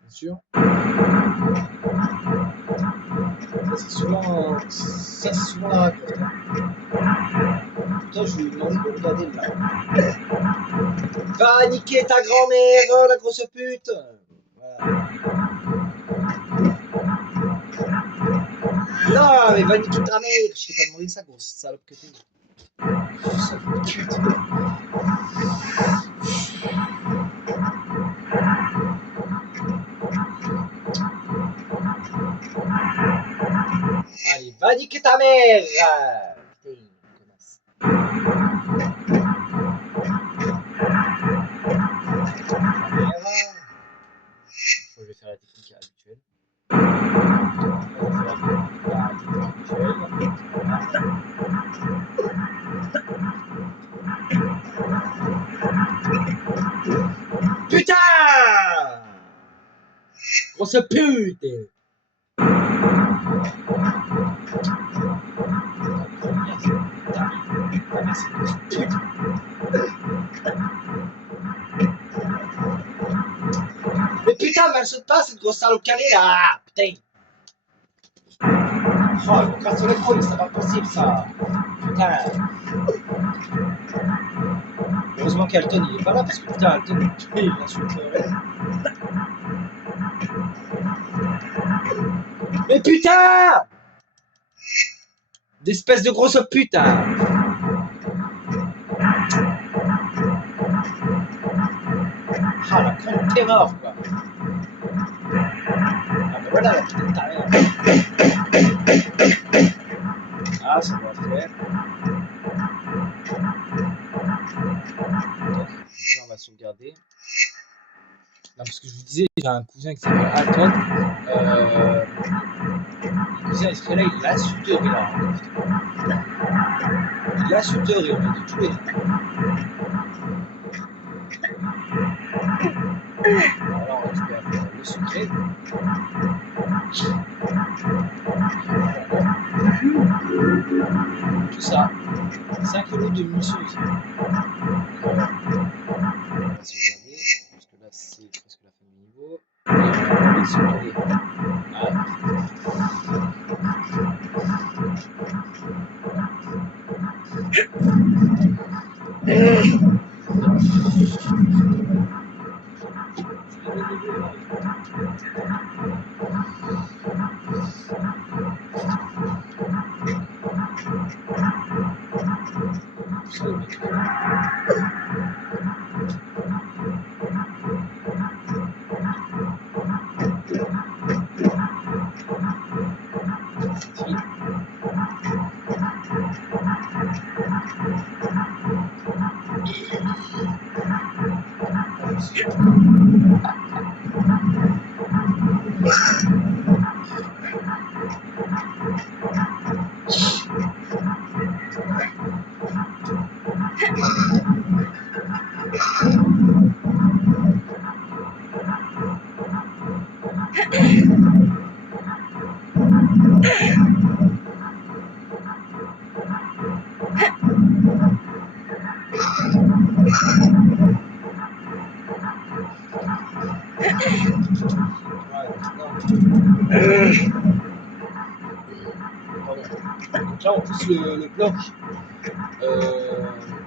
Bien sûr. Ça, c'est souvent Lara Croft. Hein. Putain, je lui ai demandé de regarder là. Va niquer ta grand-mère, oh, la grosse pute. Voilà. Non, mais va niquer ta mère. Je t'ai pas demandé ça, grosse salope que t'es. Salope pute. Allez, va niquer ta mère. Putain, connasse. Je vais faire la technique habituelle. Putain! Grosse pute! Mais putain, mais elle saute pas cette grosse salope calée là! Putain! Oh, ils vont casser les couilles, c'est pas possible ça! Putain! Heureusement qu'Alton il est pas là parce que putain, Alton il l'insulterait. Mais putain! D'espèce de grosse putain! Ah la con terreur quoi! Ah ben voilà la putain de ta mère! Ah ça doit faire. Donc, on va sauvegarder. Non, parce que je vous disais, j'ai un cousin qui s'appelle Alton. Le cousin, il serait là, il l'insulterait là. Il l'insulterait, on dit tous les deux. Alors là, on récupère le secret. Tout ça. 5 lots de munitions aussi. On va sauvegarder, parce que là, c'est presque la fin du niveau. Et on va sauvegarder. Donc là, on pousse le bloc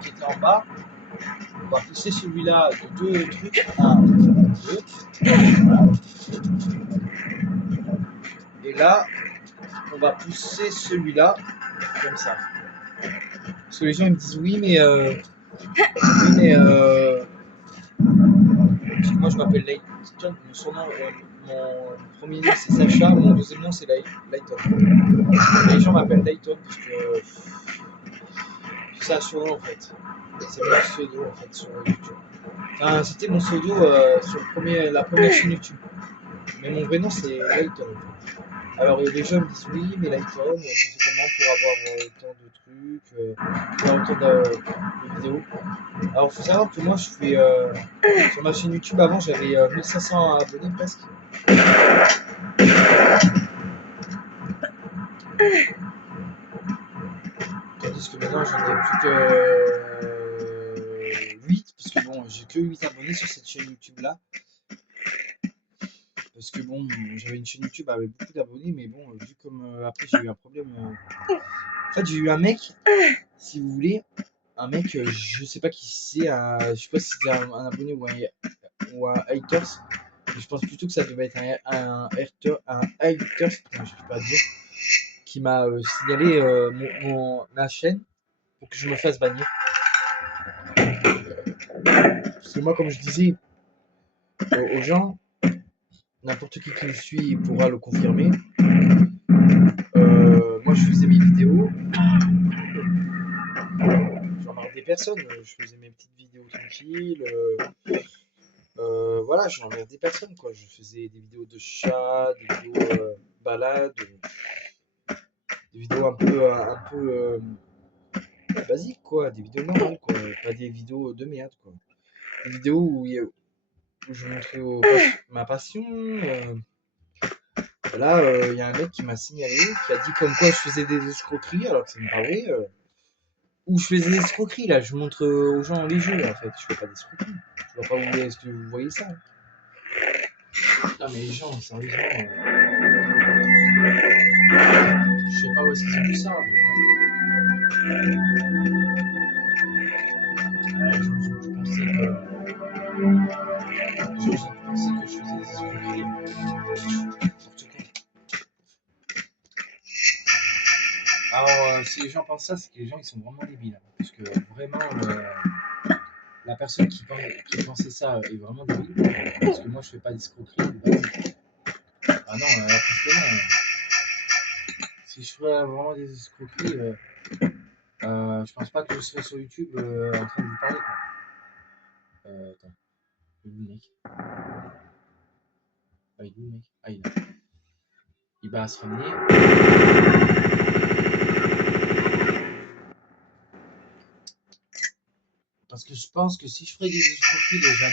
qui était en bas. On va pousser celui-là de 2 trucs. 1, 2. Et là, on va pousser celui-là comme ça. Parce que les gens ils me disent oui, mais parce que moi je m'appelle Layton, mon surnom, mon premier nom c'est Sacha, mon deuxième nom c'est Layton. Et les gens m'appellent Layton parce que c'est un surnom en fait. C'est mon pseudo en fait sur YouTube. Enfin, c'était mon pseudo sur la première chaîne YouTube. Mais mon vrai nom c'est Layton en fait. Alors les gens me disent oui, mais Layton, tu sais comment pour avoir autant de trucs, pour avoir autant de vidéos. Alors il faut savoir que moi je fais sur ma chaîne YouTube avant j'avais 1500 abonnés presque. Tandis que maintenant j'en ai plus que 8 parce que bon j'ai que 8 abonnés sur cette chaîne YouTube là. Parce que bon j'avais une chaîne YouTube avec beaucoup d'abonnés mais bon vu comme après j'ai eu un problème. En fait j'ai eu un mec, si vous voulez, un mec je sais pas qui c'est, je sais pas si c'était un abonné ou un haters. Je pense plutôt que ça devait être un haters, putain, je sais pas dire, qui m'a signalé ma chaîne pour que je me fasse bannir. Parce que moi, comme je disais aux gens, n'importe qui me suit pourra le confirmer. Moi, je faisais mes vidéos. J'emmerdais personne. Je faisais mes petites vidéos tranquilles. Voilà, j'emmerdais personne, quoi. Je faisais des vidéos de chat, des vidéos balades, des vidéos un peu basiques, quoi. Des vidéos normales, quoi. Pas des vidéos de merde, quoi. Des vidéos où je montrais ma passion. Là, il y a un mec qui m'a signalé, qui a dit comme quoi je faisais des escroqueries, alors que c'est pas vrai. Où je faisais des escroqueries, là, je montre aux gens les jeux, en fait. Je fais pas d'escroqueries. Je vois pas où est-ce que vous voyez ça. Non, mais les gens, sérieusement. Je sais pas où est-ce qu'ils ont vu ça, mais bon. Les gens ont dû penser que je faisais des escroqueries. N'importe quoi. Alors, si les gens pensent ça, c'est que les gens ils sont vraiment débiles. Hein, parce que vraiment, la personne qui pensait ça est vraiment débile. Parce que moi, je fais pas d'escroquerie. Ah non, parce que non. Si je ferais vraiment des escroqueries, je pense pas que je serais sur YouTube en train de vous parler. Quoi. Attends. Il est où le mec? Ah, il est où le mec? Ah, il est là. Il va se ramener. Parce que je pense que si je ferais des escroqueries déjà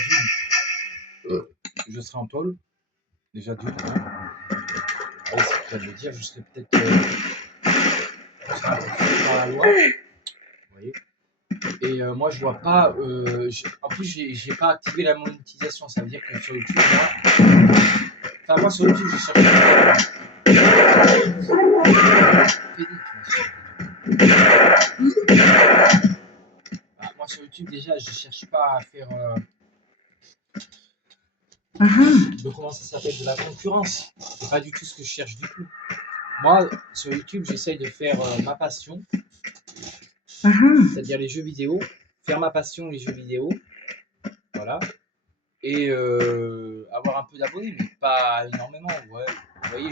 d'une, je serais en tôle. Déjà d'une. Hein. Allez, c'est le cas de le dire, je serais peut-être par la loi. Vous voyez. Et moi, je vois pas. En plus, j'ai pas activé la monétisation. Ça veut dire que sur YouTube, là. Enfin, moi, sur YouTube, je cherche. Moi, sur YouTube, déjà, je cherche pas à faire. De comment ça s'appelle, de la concurrence. C'est pas du tout ce que je cherche du tout. Moi, sur YouTube, j'essaye de faire ma passion, c'est-à-dire les jeux vidéo, faire ma passion, les jeux vidéo, voilà, et avoir un peu d'abonnés, mais pas énormément, ouais. Vous voyez,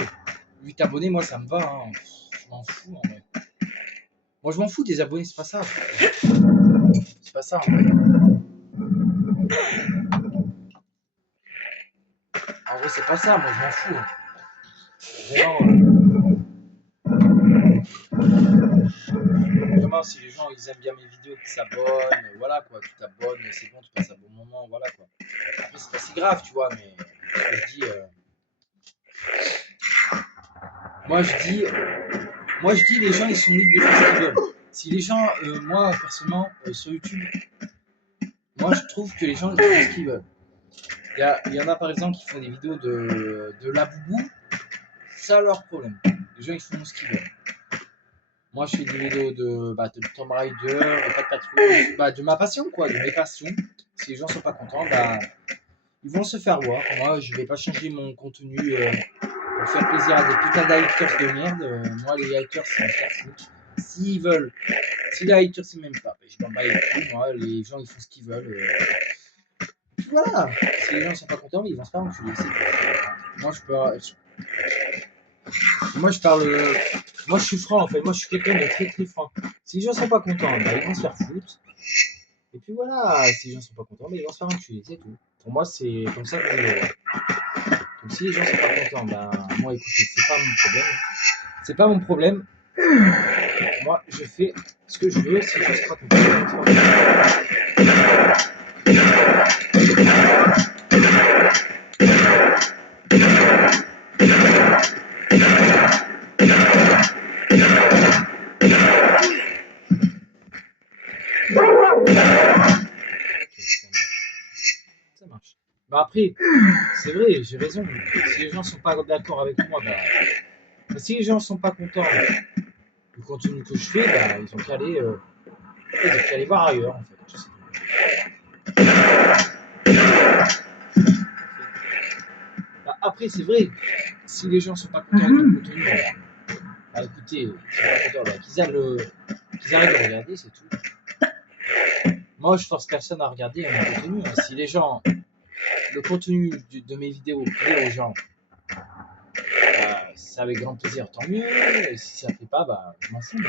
8 abonnés, moi, ça me va, hein. Je m'en fous, en vrai. Moi, je m'en fous des abonnés, c'est pas ça. C'est pas ça, en vrai. En vrai, c'est pas ça, moi, je m'en fous. Vraiment, vraiment, si les gens, ils aiment bien mes vidéos, qu'ils s'abonnent, voilà, quoi. Tu t'abonnes, c'est bon, tu passes un bon moment, voilà, quoi. Après, c'est pas si grave, tu vois, mais ce que je dis... Moi, je dis, les gens, ils sont libres de faire ce qu'ils veulent. Si les gens, moi, personnellement, sur YouTube, moi, je trouve que les gens, ils font ce qu'ils veulent. Il y en a, par exemple, qui font des vidéos de la boubou. Ça, leur problème. Les gens, ils font ce qu'ils veulent. Moi, je fais des vidéos de Tomb Raider, de Pas de Patrouille, de ma passion, quoi, de mes passions. Si les gens sont pas contents, ils vont se faire voir. Moi, je vais pas changer mon contenu pour faire plaisir à des putains d'haters de merde. Moi, les haters, c'est me faire foutre. S'ils veulent, si les haters, ils m'aiment pas, je m'en bats les couilles. Moi, les gens, ils font ce qu'ils veulent. Voilà. Si les gens sont pas contents, ils vont se faire enculer. Moi, je parle. Moi, je suis franc, en fait. Moi, je suis quelqu'un de très, très franc. Si les gens sont pas contents, ils vont se faire foutre. Et puis voilà, si les gens sont pas contents, ils vont se faire enculer, c'est tout. Pour moi, c'est comme ça que je le vois. Donc si les gens sont pas contents, moi écoutez, c'est pas mon problème. C'est pas mon problème. Moi, je fais ce que je veux, si les gens sont pas contents, ils vont se faire enculer. Ça marche. Après, c'est vrai, j'ai raison. Si les gens sont pas d'accord avec moi, si les gens sont pas contents du contenu que je fais, ils ont qu'à aller voir ailleurs, en fait. Je sais pas. Après, c'est vrai, si les gens sont pas contents de mon contenu, écoutez, ils sont pas contents, qu'ils arrêtent de regarder, c'est tout. Moi, je force personne à regarder mon contenu. Si les gens, le contenu de mes vidéos plaît aux gens, c'est avec grand plaisir, tant mieux. Et si ça ne plaît pas, je m'en fous.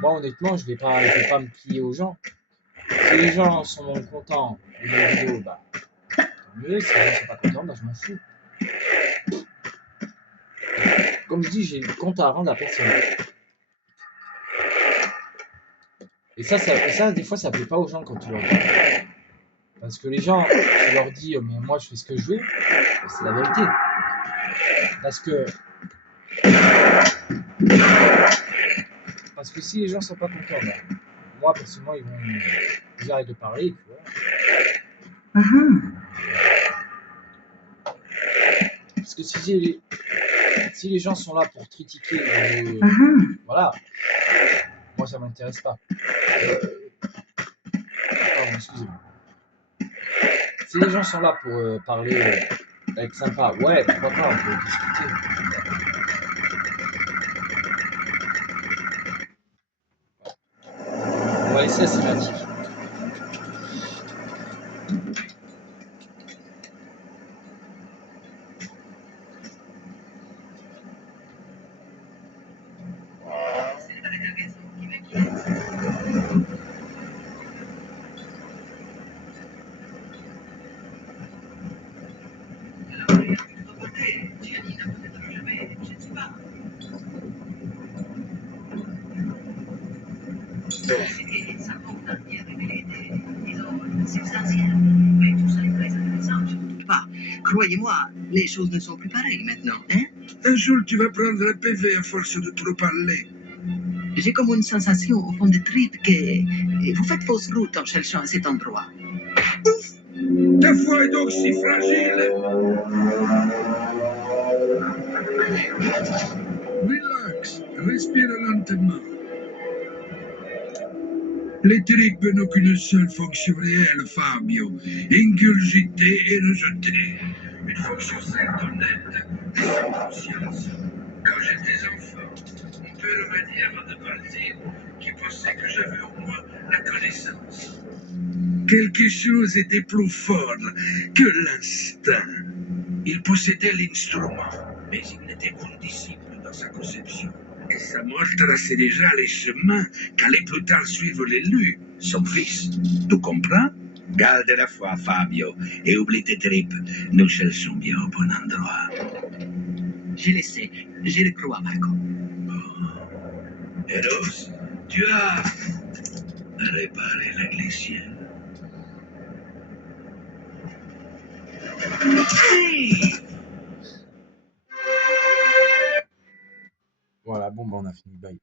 Moi, honnêtement, je vais pas me plier aux gens. Si les gens sont contents de mes vidéos, tant mieux. Si les gens sont pas contents, je m'en fous. Comme je dis, j'ai le compte à rendre à personne. Et ça, des fois, ça plaît pas aux gens quand tu leur dis. Parce que les gens, tu leur dis, mais moi, je fais ce que je veux, c'est la vérité. Parce que si les gens sont pas contents, moi, personnellement, ils arrêtent de parler. Et puis, voilà. Parce que si les gens sont là pour critiquer, voilà, moi, ça m'intéresse pas. Pardon, excusez-moi. Si les gens sont là pour parler, être sympa, ouais, pourquoi pas, on peut discuter. On va laisser la cinématique. Croyez-moi, les choses ne sont plus pareilles maintenant, hein? Un jour, tu vas prendre un PV à force de trop parler. J'ai comme une sensation au fond des tripes que vous faites fausse route en cherchant à cet endroit. Ouf! Ta foi est donc si fragile. Relax, respire lentement. Les tripes n'ont qu'une seule fonction réelle, Fabio. Ingurgiter et rejeter. Une fonction certes honnête et sans conscience. Quand j'étais enfant, mon père m'a dit avant de partir qu'il pensait que j'avais au moins la connaissance. Quelque chose était plus fort que l'instinct. Il possédait l'instrument, mais il n'était qu'un disciple dans sa conception. Et ça montre assez déjà les chemins qu'allait plus tard suivre l'élu, son fils. Tu comprends? Garde la foi, Fabio, et oublie tes tripes. Nous cherchons bien au bon endroit. Je le sais, je le crois, Marco. Eros, tu as réparé la glissière. Voilà, bon, bah, on a fini. Bye.